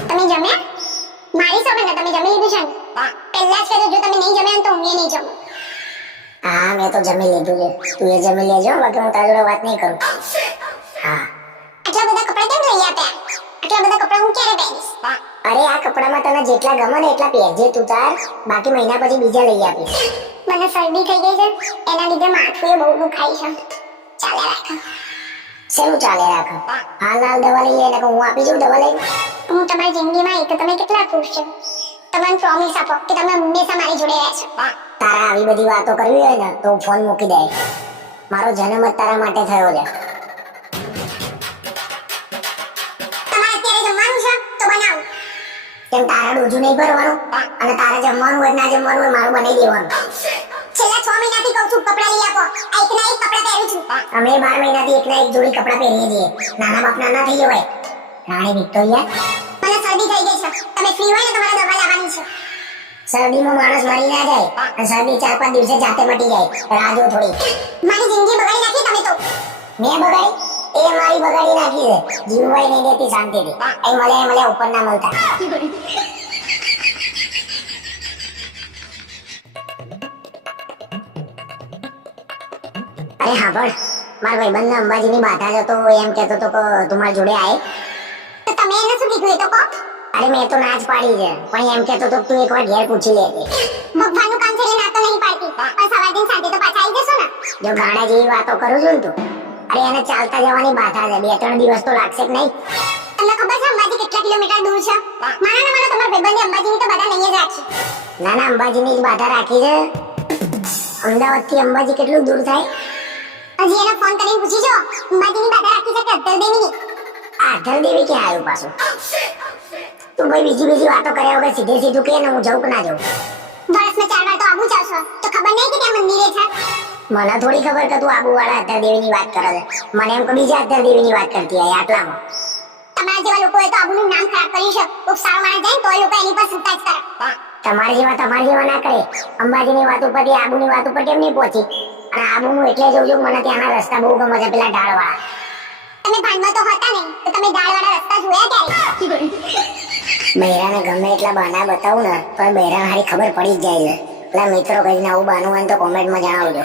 તમે જમ્યા? મારી સોબત ને તમે જમી લીધું છે ને? પહેલા જ કહેજો જો તમે નહીં જમ્યા ને તો હું એ નહીં જમું. હા મેં તો જમી લીધું છે. તું એ જમી લેજો, બાકી હું તારી જોડે વાત નહીં કરું. હા. આટલા બધા કપડાં કેમ લઈ આપ્યા? આટલા બધા કપડાં હું ક્યારે પહેરીશ? અરે આ કપડામાં તને જેટલા ગમે ને એટલા પહેરજે તું તાર, બાકી મહિના પછી બીજા લઈ આપીશ. મને શરદી થઈ ગઈ છે એના લીધે માથું બહુ દુખાય છે. ચાલે રાખો. શેનું ચાલે રાખો? હાલ દવા લઈએ ને હું આપી દઉં દવા લઈ. હું તમારી જિંદગીમાં આવી તો તમે કેટલા ખુશ છો? તમને પ્રોમિસ આપો કે તમે હંમેશા મારી જોડે રહેશો. તારા આવી બધી વાતો કરવી હોય ને તો ફોન મૂકી દે. મારો જન્મ જ તારા માટે થયો છે. તમારે અત્યારે જમવાનું છે તો બનાવો. કેમ તારા ડોજું નહીં ભરવાનું? અને તારે જમવાનું હોય ના જમવાનું હોય મારું બનાવી દેવાનું. છેલ્લા 6 મહિનાથી કહું છું કપડાં લઈ આપો. આ એકના એક કપડાં પહેરું છું. અમે 12 મહિનાથી એકના એક જોડી કપડાં પહેરીએ છીએ. નાના બાપના ના થઈ જવાય. રાણી વિક્ટોરિયા, મને શરદી થઈ ગઈ છે. તમે ફ્રી હોય ને તમારે દવા લાવવાની છે. શરદીમાં માણસ મરી ના જાય અને શરદી 4-5 દિવસે જાતે મટી જાય. રાહ જો થોડી. મારી જિંદગી બગાડી નાખી તમે તો. મેં બગાડી? એ મારી બગાડી નાખી છે. જીવવાય નહીં દેતી શાંતિથી. એ મળે ઉપર ના મળતા. અરે હા પણ મારા ભાઈબંધને અંબાજીની બાધા જતો એમ કહેતો તો કે તું મારી જોડે આય. તો તમે એને શું કીધું એ તો કહો. અરે મેં તો ના જ પાડી છે, પણ એમ કહેતો તો તું એકવાર ઘેર પૂછી લેજે. ભગવાનનું કામ છે એટલે ના તો નહીં પાડતી, પણ સવારથી સાંજે તો પાછા આવી જશો ને. જો ગાડા જેવી વાતો કરું છું ને તું. અરે એને ચાલતા જવાની બાધા છે, 2-3 દિવસ તો લાગશે કે નહીં? તમને ખબર છે અંબાજી કેટલા કિલોમીટર દૂર છે મારા ને તમારા ભાઈબંધે અંબાજીની તો બધા નહીં જ રાખી. ના ના, અંબાજીની જ બાધા રાખી છે. અમદાવાદથી અંબાજી કેટલું દૂર થાય? હજી એને ફોન કરીને પૂછી જો અંબાજીની બાધા રાખી છે કે અદ્દલદેવીની. આ અઢળદેવી ક્યાં આવ્યું પાછું? તું ભાઈ બીજી વાતો કર્યા વગર સીધે સીધું કે ને હું જાઉં કે ના જાઉં? વર્ષમાં 4 વાર તો આબુ જાવ છો તો ખબર નહીં કે ત્યાં મંદિરે છે. મને થોડી ખબર કે તું આબુવાળા અઢળદેવીની વાત કરે છે. મને એમ કે બીજા અઢળદેવીની વાત કરતી હોય આટલામાં. તમારા જેવા લોકોએ તો આબુનું નામ ખરાબ કર્યું છે. કોક સારો માણસ જાય ને તો એ લોકો એની પર સંતાજ કરે. તમારી જેવા ના કરે. અંબાજીની વાત ઉપરથી આબુની વાત ઉપર કેમ નહીં પહોંચી? અને આબુનું એટલે જોઉં છું મને ત્યાંના રસ્તા બહુ ગમે છે, પેલા ઢાળવાળા. તમે ભાનમાં તો હતા નહીં તો તમે ઢાળવાળા રસ્તા જોયા ક્યારે? બહેરાને ગમે એટલા બહાના બતાવું ને તો બહેરાને હારી ખબર પડી જ જાય છે. પેલા મિત્રો કહીને આવું બહાનું હોય તો કોમેન્ટમાં જણાવજો.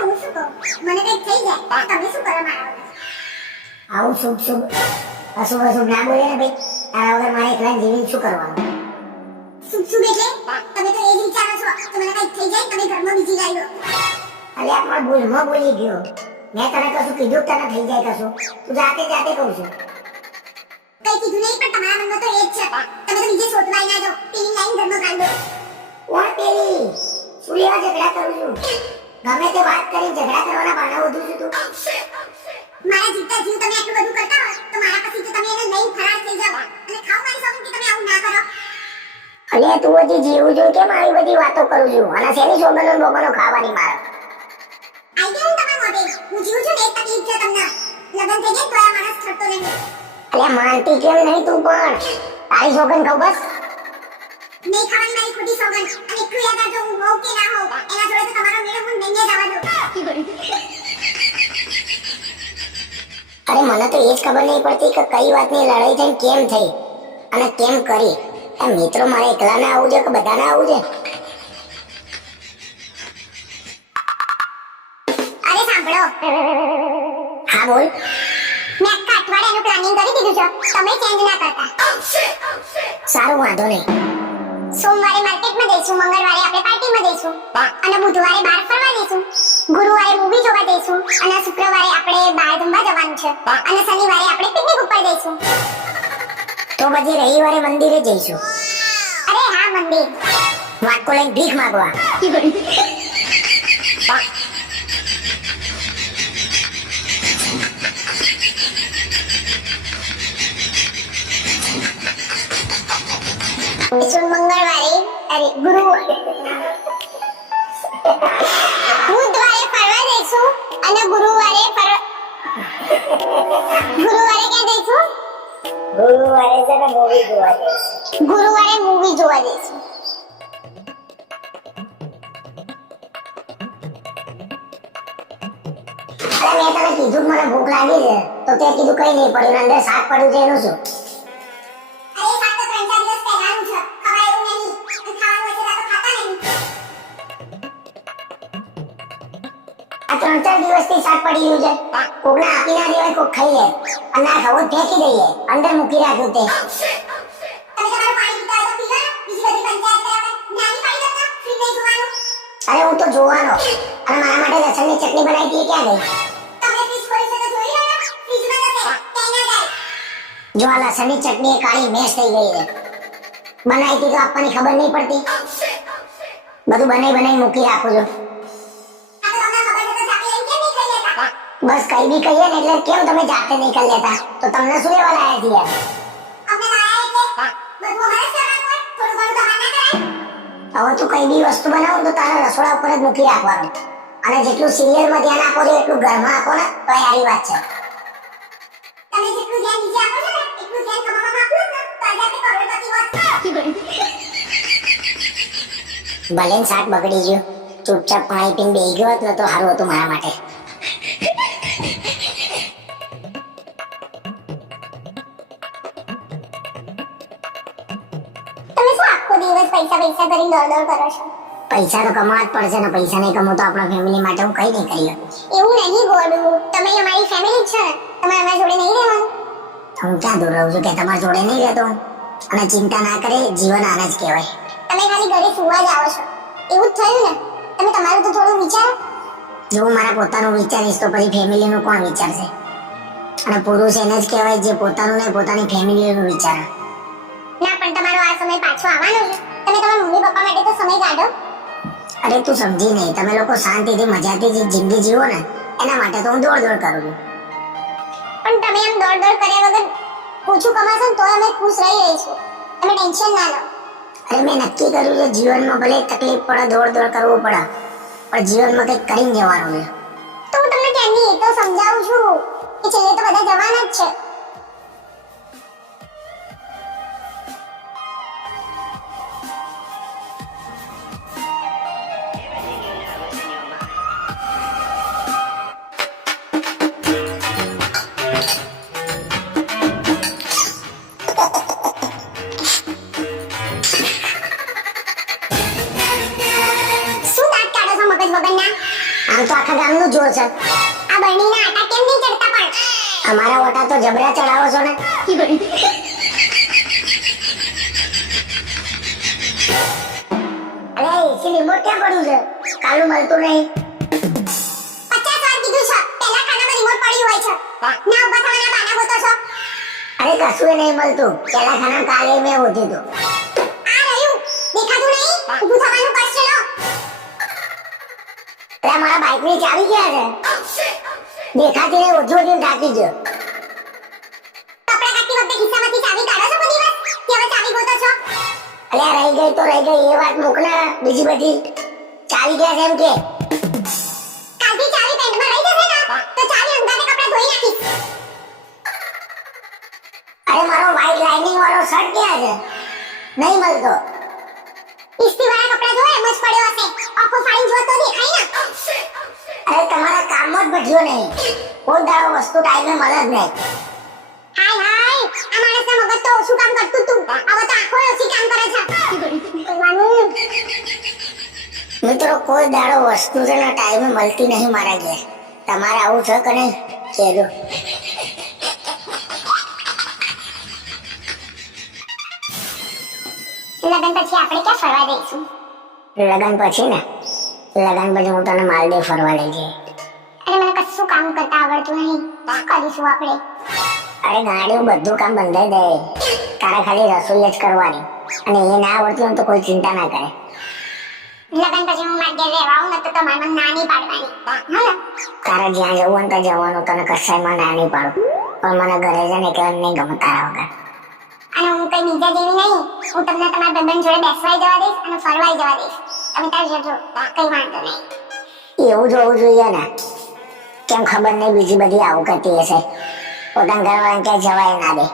હું શું કહું? મને કંઈક થઈ જાય તમે શું કરો મારા વગર? આવું શુભ અશુભ ના બોલે ને ભાઈ. તારા વગર મારે એકલા જીવીને શું કરવાનું? શુભ એટલે તમે તો એ જ વિચારો છો કે મને કંઈક થઈ જાય તમે ઘરમાં બીજી ગાઈ લો. અલ્યા પણ ભૂલમાં બોલી ગયો. મેં તને કશું કીધું તને થઈ જાય કશું? તું જાતે કહું છું. કઈ કીધું નહીં પણ તમારા મનમાં તો એ જ છે. તમે તો બીજે શોધવાય ના જાઓ પેલી લાઈન ઘરમાં ગાઈ લો. કોણ પેલી? શું લેવા ઝઘડા કરું છું? ગમે તે વાત કરી ઝઘડા કરવાના બહાના વધુ છું તું. મારા જીવતા જીવ તમે આટલું બધું કરતા હોય તો મારા પછી તો તમે એને લઈ ફરાર થઈ જાવ અને ખાવ મારી સોગંદ કે તમે આવું ના કરો. અલ્યા તું હજી જીવું છું કેમ આવી બધી વાતો કરું છું? અને શેની સોગંદો બોગનો ખાવાની મારે? આઈ ગયું તમારા મોઢે. હું જીવું છું ને એક તકલીફ છે તમને. લગન થઈ જાય તો આ માણસ છડતો નહીં. અલ્યા માનતી કેમ નહીં તું પણ? તારી સોગંદ ખાવ બસ. નહીં ખાવાની મારી ખોટી સોગંદ. અને એટલું યાદ રાખજો હું હોઉં કે ના હોઉં એના જોડે તો તમારો મેળો હું નહીં જવા દઉં. અરે મને તો એ જ ખબર નહીં પડતી કે કઈ વાતની લડાઈ થઈ કેમ થઈ અને કેમ કરી. આ મિત્રો મારે એકલાને આવું છે કે બધાને આવું છે? અરે સાંભળો હા બોલ. મેં આખા અઠવાડિયાનું પ્લાનિંગ કરી દીધું છે તમે ચેન્જ ના કરતા. સારું વાંધો નહીં. સોમવારે માર્કેટમાં જઈશું, મંગળવારે આપણે પાર્ટીમાં જઈશું અને બુધવારે બહાર ફરવા જઈશું, ગુરુવારે મૂવી જોવા જઈશું અને શુક્રવારે આપણે બહાર જમવા જવાનું છે અને શનિવારે આપણે પિકનિક ઉપર જઈશું. તો પછી રવિવારે મંદિરે જઈશું. અરે હા મંદિર. વાટકો લઈને ભીખ માંગવા. મંગળવારે અરે ગુરુવારે બુધવારે ફરવા જઈશું અને ગુરુવારે ક્યાં જઈશું? ગુરુવારે છે ને મૂવી જોવા જઈશું. ગુરુવારે મૂવી જોવા જઈશું. અરે મેં તને કીધું મને ભૂખ લાગી છે તો તે કીધું કઈ નહીં પડ્યું અંદર શાક પડ્યું છે એનું શું? અરે શાક તો 3-4 દિવસ પહેલાનું છે ખવાય એવું નહીં અને ખાવાનું હશે તો ખાતા નહીં. આ 3-4 દિવસથી શાક પડી ગયું છે. કોકને આપી ના દેવાય, કોક ખાઈ લે અને ના ખાવું ફેંકી દઈએ. અંદર મૂકી રાખ્યું તે. તમે તમારું પાણી પીતા હોય તો પી લો ને. બીજી બધી પંચાયત કરાવે નાની પાડી દો ફ્રી નહીં જોવાનું. અરે હું તો જોવાનો અને મારા માટે લસણની ચટણી બનાવી હતી ક્યાં ગઈ? તમે ફ્રીજ ખોલી છે તો જોઈ લો ને ફ્રીજમાં તો છે ક્યાંય ના જાય. જો આ લસણની ચટણી એ કાળી મેશ થઈ ગઈ છે. બનાવી હતી તો આપવાની ખબર નહીં પડતી. બધું બનાવી મૂકી રાખું છું. આ તો તમને ખબર છે તો જાતે લઈને કેમ નહીં ખાઈ લેતા? બસ કઈ બી કહીએ ને એટલે કેમ તમે જાતે નહીં કરી લેતા? તો તમને શું લેવા લાયા છીએ? અમને લાયા એટલે બધું અમારે જ કરવાનું હોય થોડું ઘણું તો હા ના કરાય. હવે તું કઈ બી વસ્તુ બનાવું તો તારા રસોડા ઉપર જ મૂકી રાખવાનું અને જેટલું સિરિયલમાં ધ્યાન આપો છો એટલું ઘરમાં આપો ને તો સારી વાત છે. તમે જેટલું ધ્યાન નીચે આપો છો ને એટલું ધ્યાન કમાવામાં આપો ને તો આજે આપણે કરોડપતિ હોત. ભલે ને શાક બગડી ગયું, ચૂપચાપ પાણી પીને બેસી ગયો હોત ને તો સારું હતું મારા માટે. તમે શું આખો દિવસ પૈસા કરીને દોડ કરો છો? પૈસા તો કમાવા જ પડશે ને. પૈસા નહીં કમાવું તો આપણા ફેમિલી માટે હું કઈ નહીં કરી શકું. એવું નહીં ગોડું, તમે અમારી ફેમિલી જ છો ને, તમારે અમારા જોડે નહીં રહેવાનું. હું ક્યાં દૂર રહું છું કે તમારા જોડે નહીં રહેતો? અને ચિંતા ના કરે જીવન આને જ કહેવાય. તમે ખાલી ઘરે સુવા જ આવો છો એવું જ થયું ને. તમે તમારું તો થોડું વિચારો. જો હું મારા પોતાનું વિચારીશ તો પછી ફેમિલીનું કોણ વિચારશે? અને પુરુષ એને જ કહેવાય જે પોતાનું ને પોતાની ફેમિલીનું વિચારે. ના પણ તમારો આ સમય પાછો આવવાનો છે. તમે તમારા મમ્મી પપ્પા માટે તો સમય કાઢો. અરે તું સમજી નહીં, તમે લોકો શાંતિથી મજાથી જે જિંદગી જીવો ને એના માટે તો હું દોડ દોડ કરું છું. પણ તમે એમ દોડ દોડ કર્યા વગર ઓછું કમાશો ને તોય અમે ખુશ રહી રહીશું. તમે ટેન્શન ના લો. અરે મેં નક્કી કર્યું છે જીવનમાં ભલે તકલીફ પડે, દોડ દોડ કરવું પડે, પણ જીવનમાં કંઈક કરીને જવાનું છે. તો હું તમને ક્યાંની એ તો સમજાવું છું કે છેલ્લે તો બધા જવાના જ છે. શું દાંત કાઢો છો મગજ વગરના? આમ તો આખા ગામનું જોર છે. આ બરણીના આટા કેમ નહીં ચડતા પણ? અમારા ઓટા તો જબરા ચડાવો છો ને. અરે એસી રિમોટ ક્યાં પડ્યું છે? કાલું મળતું નહીં. 50 વાર કીધું છે પહેલા ખાનામાં રિમોટ પડ્યું હોય છે. ના ઊભા થવાના બહાના ગોતો છો. અરે કશું નહીં મળતું. પેલા ખાના કાલે મેં હોતી તો. આ રહ્યું દેખાતું નહીં? ઊભું થવાનું કરશે લો. અરે મારા બાઇકની ચાવી ક્યાં છે? દેખાતી નહીં, ઓછું ઓછું ઢાંકી ગયો. કપડાં કાઢતી વખતે ખિસ્સામાંથી ચાવી કાઢો છો બધી વાર? કે હવે ચાવી ગોતો છો? અલ્યા રહી ગઈ તો રહી ગઈ, એ વાત મોકલે. બીજી બધી ચાવી ક્યાં છે એમ કે? કાલથી ચાવી પેન્ટમાં રહી જશે ને તો ચાવી અંગારે કપડાં ધોઈ નાખીશ. અરે મારો વ્હાઈટ લાઇનિંગ વાળો શર્ટ ક્યાં છે? નહીં મળતો. ઇસ્ત્રીવાળા કપડાં જો એમ જ પડ્યો હશે. આંખો ફાડીને જો તો દેખાય ને. અરે તમારા કામમાં જ બઢ્યો નહીં. કોઈ દાડો વસ્તુ ટાઈમે મળે જ નહીં. હાય હાય આ માણસના મગજ તો ઓછું કામ કરતું તું. હવે તો આંખો ઓછી કામ કરે છે. કરવાનું મિત્રો કોઈ દાડો વસ્તુ છે ને ટાઈમે મળતી નહીં મારા ઘેર. તમારે આવું છે કે નહીં કહેજો. લગન પછી આપણે ક્યાં ફરવા જઈશું? લગન પછી ને, લગન પછી હું તને માલદીવ ફરવા લઈ જઈએ. અરે મને કશું કામ કરતા આવડતું નહીં. શું કરીશું આપણે? અરે ગાડીઓ બધું કામ બંધાઈ દે. તારે ખાલી રસોઈ જ કરવાની, અને એ ના આવડતું હોય તો કોઈ ચિંતા ના કરે. લગન પછી હું મારા ઘેર રહેવા આવું ને તો તમારે મને ના નહીં પાડવાની. હા ને? તારે જ્યાં જવું હોય ત્યાં જવાનું, તને કશાયમાં ના નહીં પાડું. પણ મને ઘરે જઈને કે નહીં ગમે તારા વગર. અને હું કઈ બીજા જેવી નહીં. હું તમને તમારા ભાઈબંધ જોડે બેસવાય જવા દઈશ અને ફરવાય જવા દઈશ. તમે તાર જજો, કઈ વાંધો નહીં. એવું જોવું જોઈએ ને. કેમ ખબર નહીં બીજી બધી આવું કરતી હશે. પોતાના ઘરવાળાને ક્યાંય જવાય ના દે.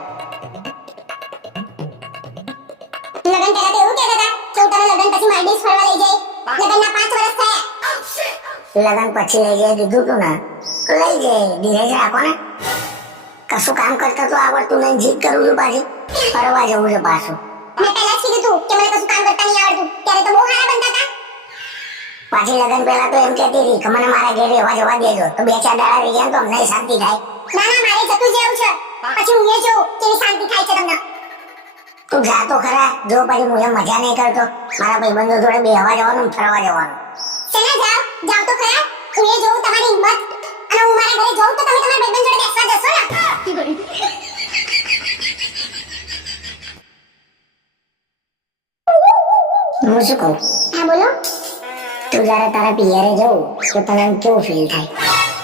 લગન પહેલા તો એવું કહેતા હતા કે હું તને લગન પછી માલદીવ ફરવા લઈ જઈશ. લગનના 5 વર્ષ થયા. લગન પછી લઈ જાય કીધું તું ને, લઈ જાય. ધીરજ રાખો ને. કશું કામ કરતા તો આવડતું નહીં, જીદ કરું છું પાછી. ફરવા જવું છે પાછું. મેં પહેલા જ કીધું તું કે મને કશું કામ કરતા નહીં આવડતું. ત્યારે તો બહુ સારા બનતા હતા. પાછી લગન પહેલા તો એમ કહેતી હતી કે મને મારા ઘરે રહેવા જવા દેજો, તો 2-4 દાડા રહી ગયા તો અમને શાંતિ થાય. ના ના મારે જતું જ રહેવું છે. પછી હું એ જોઉં કેવી શાંતિ થાય છે તમને. તું જા તો ખરા. જો પછી હું એમ મજા નહીં કરતો. મારા ભાઈબંધો જોડે બેહવા જવાનું, ફરવા જવાનું. શેના જાવ? જાવ તો ખરા. હું એ જોઉં તમારી હિંમત. અને હું મારા ઘરે જાઉં તો તમે તમારા ભાઈબંધ જોડે બેસવા જશો ને? હું શું કહું? હા બોલો. તું જયારે તારા પિયરે જવું તો તને કેવું ફીલ થાય?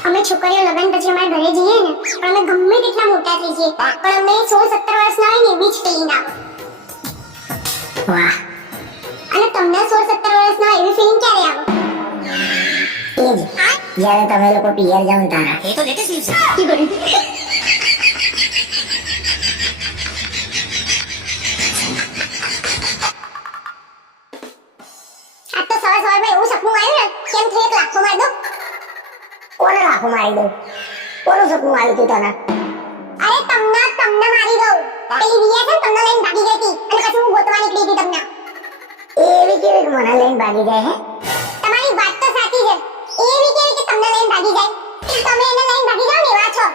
અમે છોકરીઓ લગન પછી અમારા ઘરે જઈએ ને પણ અમે ગમે તેટલા મોટા થઈ જઈએ પણ અમને 16-17 વર્ષના હોય ને એવી જ ફીલિંગ આવે. વાહ. અને તમને 16-17 વર્ષના હોય એવી ફીલિંગ ક્યારે આવે? એ જ જયારે તમે લોકો પિયર જાવ તારા. ये तो लेटेस्ट न्यूज़ है। આ તો સવારમાં એવું સપનું આવ્યું ને કેમ થઈ એક લાખો માર દો. કોને લાખો મારી દઉં? કોનું સપનું આવ્યું તું તને? અરે તમને મારી દઉં. પેલી રિયા છે ને તમને લઈને ભાગી ગઈ હતી અને પછી હું ગોતવા નીકળી હતી તમને. એવી કેવી મને લઈને ભાગી જાય હે? તમારી વાત તો સાચી છે. એવી કેવી કે તમને લઈને ભાગી જાય? તમે એને લઈને ભાગી જાવ ને એવા છો.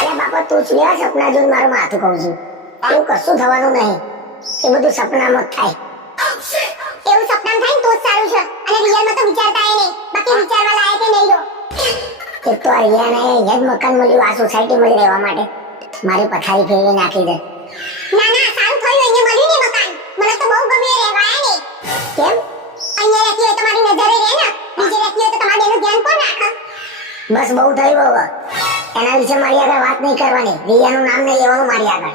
અરે બાપા તું કેવા સપના જોઈને મારું માથું કહું છું. એવું કશું થવાનું નહીં. એ બધું સપનામાં જ થાય. એવું સપનામાં થાય ને તો જ સારું છે અને રિયલમાં તો વિચારતા નહીં બાકી વિચારવા લાયક એ નહીં રહો. એક તો અહીંયા જ મકાન મળ્યું આ સોસાયટીમાં જ રહેવા માટે. મારી પથારી ફેરવી નાખી દે. ના ના સારું થયું અહીંયા મળ્યું ને મકાન. મને તો બહુ ગમ્યું એ રહેવાય નહીં. કેમ? અહીંયા રહેતી હોય તો મારી નજરે રહે ને બીજે રહેતી હોય તો તમારી એનું ધ્યાન કોણ રાખે? બસ બહુ થયું હવે. એના વિશે મારી આગળ વાત નહીં કરવાની. રિયાનું નામ નહીં લેવાનું મારી આગળ.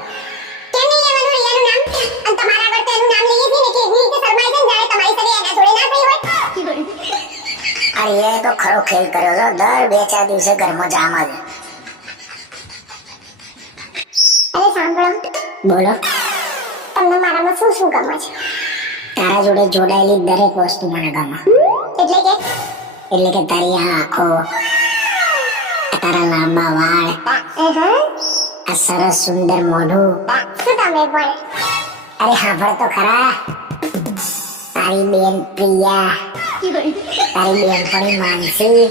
કેમ નહીં લેવાનું રિયાનું નામ? અને તમારા આગળ તો એનું નામ લઈએ છીએ ને કે એવી રીતે શરમાય છે ને જાણે તમારી સાથે એના જોડે ના થઈ હોય. અરે એ તો ખરો ખેલ કર્યો છે. દર 2-4 દિવસે ઘરમાં જામ આવે. અરે સાંભળો, બોલો. તમને મારામાં શું શું ગમે છે? તારા જોડે જોડાયેલી દરેક વસ્તુ મને ગમે. એટલે કે તારી આ આંખો, આ તારા લાંબા વાળ, આ સરસ સુંદર મોઢું. શું તમે પણ? અરે સાંભળ તો ખરા. તારી બેન પ્રિયા, તારી બેનપણી માનસી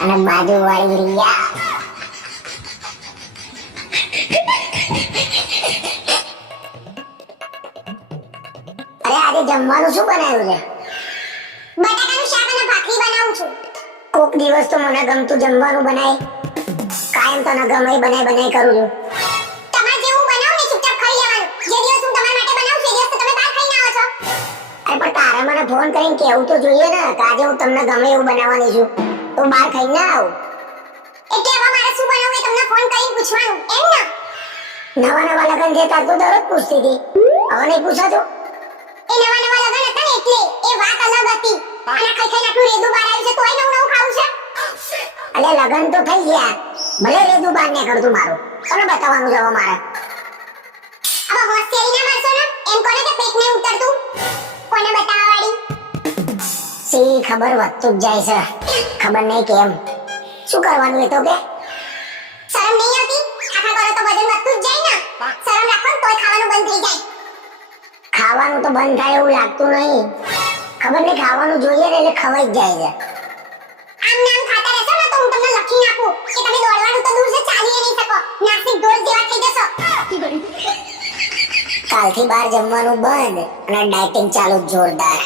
અને બાજુવાળી રિયા. અરે આજે જમવાનું શું બનાવ્યું છે? બટાકાનું શાક અને ભાખરી બનાવું છું. કોક દિવસ તો મને ગમતું જમવાનું બનાય. કાયમ તને ગમે બનાય કરું છું. તમારે જેવું બનાવો ને ચૂપચાપ ખાઈ લેવાનું. જે દિવસ હું તમારા માટે બનાવું તે દિવસ તો તમે બહાર ખાઈને આવો છો. અરે પણ તારે મને ફોન કરીને કેવું તો જોઈએ ને કે આજે હું તમને ગમે એવું બનાવવાની છું. તો બહાર ખાઈને ના આવું. એટલે હવે મારે શું બનાવવું એ તમને ફોન કરીને પૂછવાનું એમ ને? નવા લગન છે તાર તો દરરોજ પૂછતી હતી. હવે નહીં પૂછાતું? એ નવા લગન હતા ને એટલે એ વાત અલગ હતી. અને ખાઈ આટલું રેદું બહાર આવ્યું છે તોય નવું ખાવું છે. અલે લગન તો થઈ ગયા. ભલે રેદું બહાર ને કરતું મારું. કોને બતાવવાનું છે હવે મારે? હવે હોશિયારી ના મારશો ને એમ કોને કે પેટ ને ઉતરતું કોને બતાવવાડી? સી ખબર વધતું જ જાય છે. ખબર નહીં કેમ. શું કરવાનું એ તો કે? શરમ નહીં આવતી? આખા કરો તો વજન વધતું જ જાય ને. શરમ રાખો ને તોય ખાવાનું બંધ થઈ જાય. ખાવાનું તો બંધ થાય એવું લાગતું નહીં. ખબર નહીં ખાવાનું જોઈએ ને એટલે ખવાઈ જ જાય છે. આમ નામ ખાતા રહેશો ને તો હું તમને લખી નાખું કે તમે દોડવાનું તો દૂર છે ચાલી નહીં શકો. નાસિક ઢોર જેવા થઈ જશો. કાલથી બહાર જમવાનું બંધ અને ડાયટિંગ ચાલુ જોરદાર.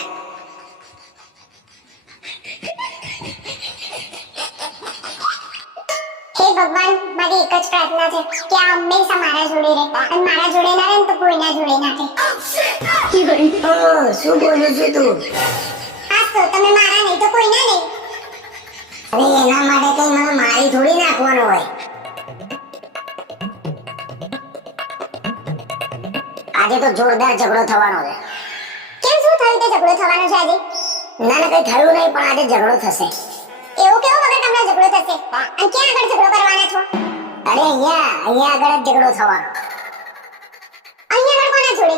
હે ભગવાન, મારી એક જ પ્રાર્થના છે કે આ હંમેશા મારા જોડે રહે અને મારા જોડે ના રહે ને તો કોઈના જોડે ના રહે. શું બોલું છું તું? હાસ તો તમે મારા નહીં તો કોઈના નહીં. અરે એના માટે કઈ મને મારી થોડી નાખવાનો હોય. આજે તો જોરદાર ઝઘડો થવાનો છે. કેમ શું થયું તે ઝઘડો થવાનો છે આજે? ના કઈ થયું નહીં પણ આજે ઝઘડો થશે. એવો કેવો વગર તમને ઝઘડો થશે? અને ક્યાં આગળ ઝઘડો કરવાના છો? અરે અહીંયા આગળ જ ઝઘડો થવાનો. અહીંયા આગળ કોના જોડે?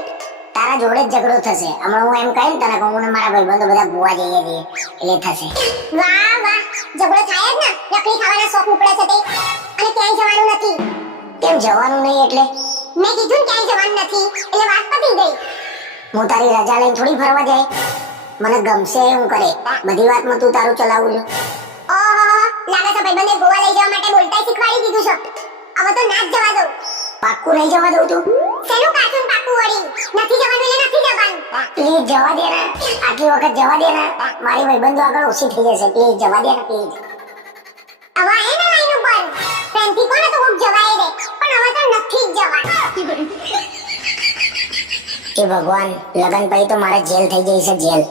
તારા જોડે જ ઝઘડો થશે. હમણાં હું એમ કહે ને તને કહું ને મારા ભાઈબંધો બધા ગોવા જઈએ છીએ એટલે થશે. વાહ વાહ, ઝઘડો થાય જ ને. રખડી ખાવાના શોખ ઉપડે છે તે. અને ક્યાંય જવાનું નથી. કેમ જવાનું નહીં એટલે? મેં કીધું ને ક્યાંય જવાનું નથી એટલે વાત પતી ગઈ. હું તારી રજા લઈને થોડી ફરવા જાય. મને ગમશે એવું કરે. બધી વાતમાં તું તારું ચલાવું છું. ઓહો, લાગે છે ભાઈબંધે ગોવા લઈ જવા માટે બોલતા શીખવાડી દીધું છે. હવે તો ના જ જવા દઉં. પાક્કું નહીં જવા દઉં તું? શેનું કાચું ને પાક્કું વળી? નથી જવાનું એટલે નથી જવાનું. પ્લીઝ જવા દે ને. આટલી વખત જવા દે ને. મારી ભાઈબંધો આગળ ઓછી થઈ જશે. પ્લીઝ જવા દે ને પ્લીઝ. હવે આય ને લાઈન ઉપર. પ્રેમથી કોને તો ખૂબ જવાય રે. પણ હવે તો નથી જ જવાનું. એ ભગવાન, લગન પછી તો મારે જેલ થઈ જઈ છે જેલ.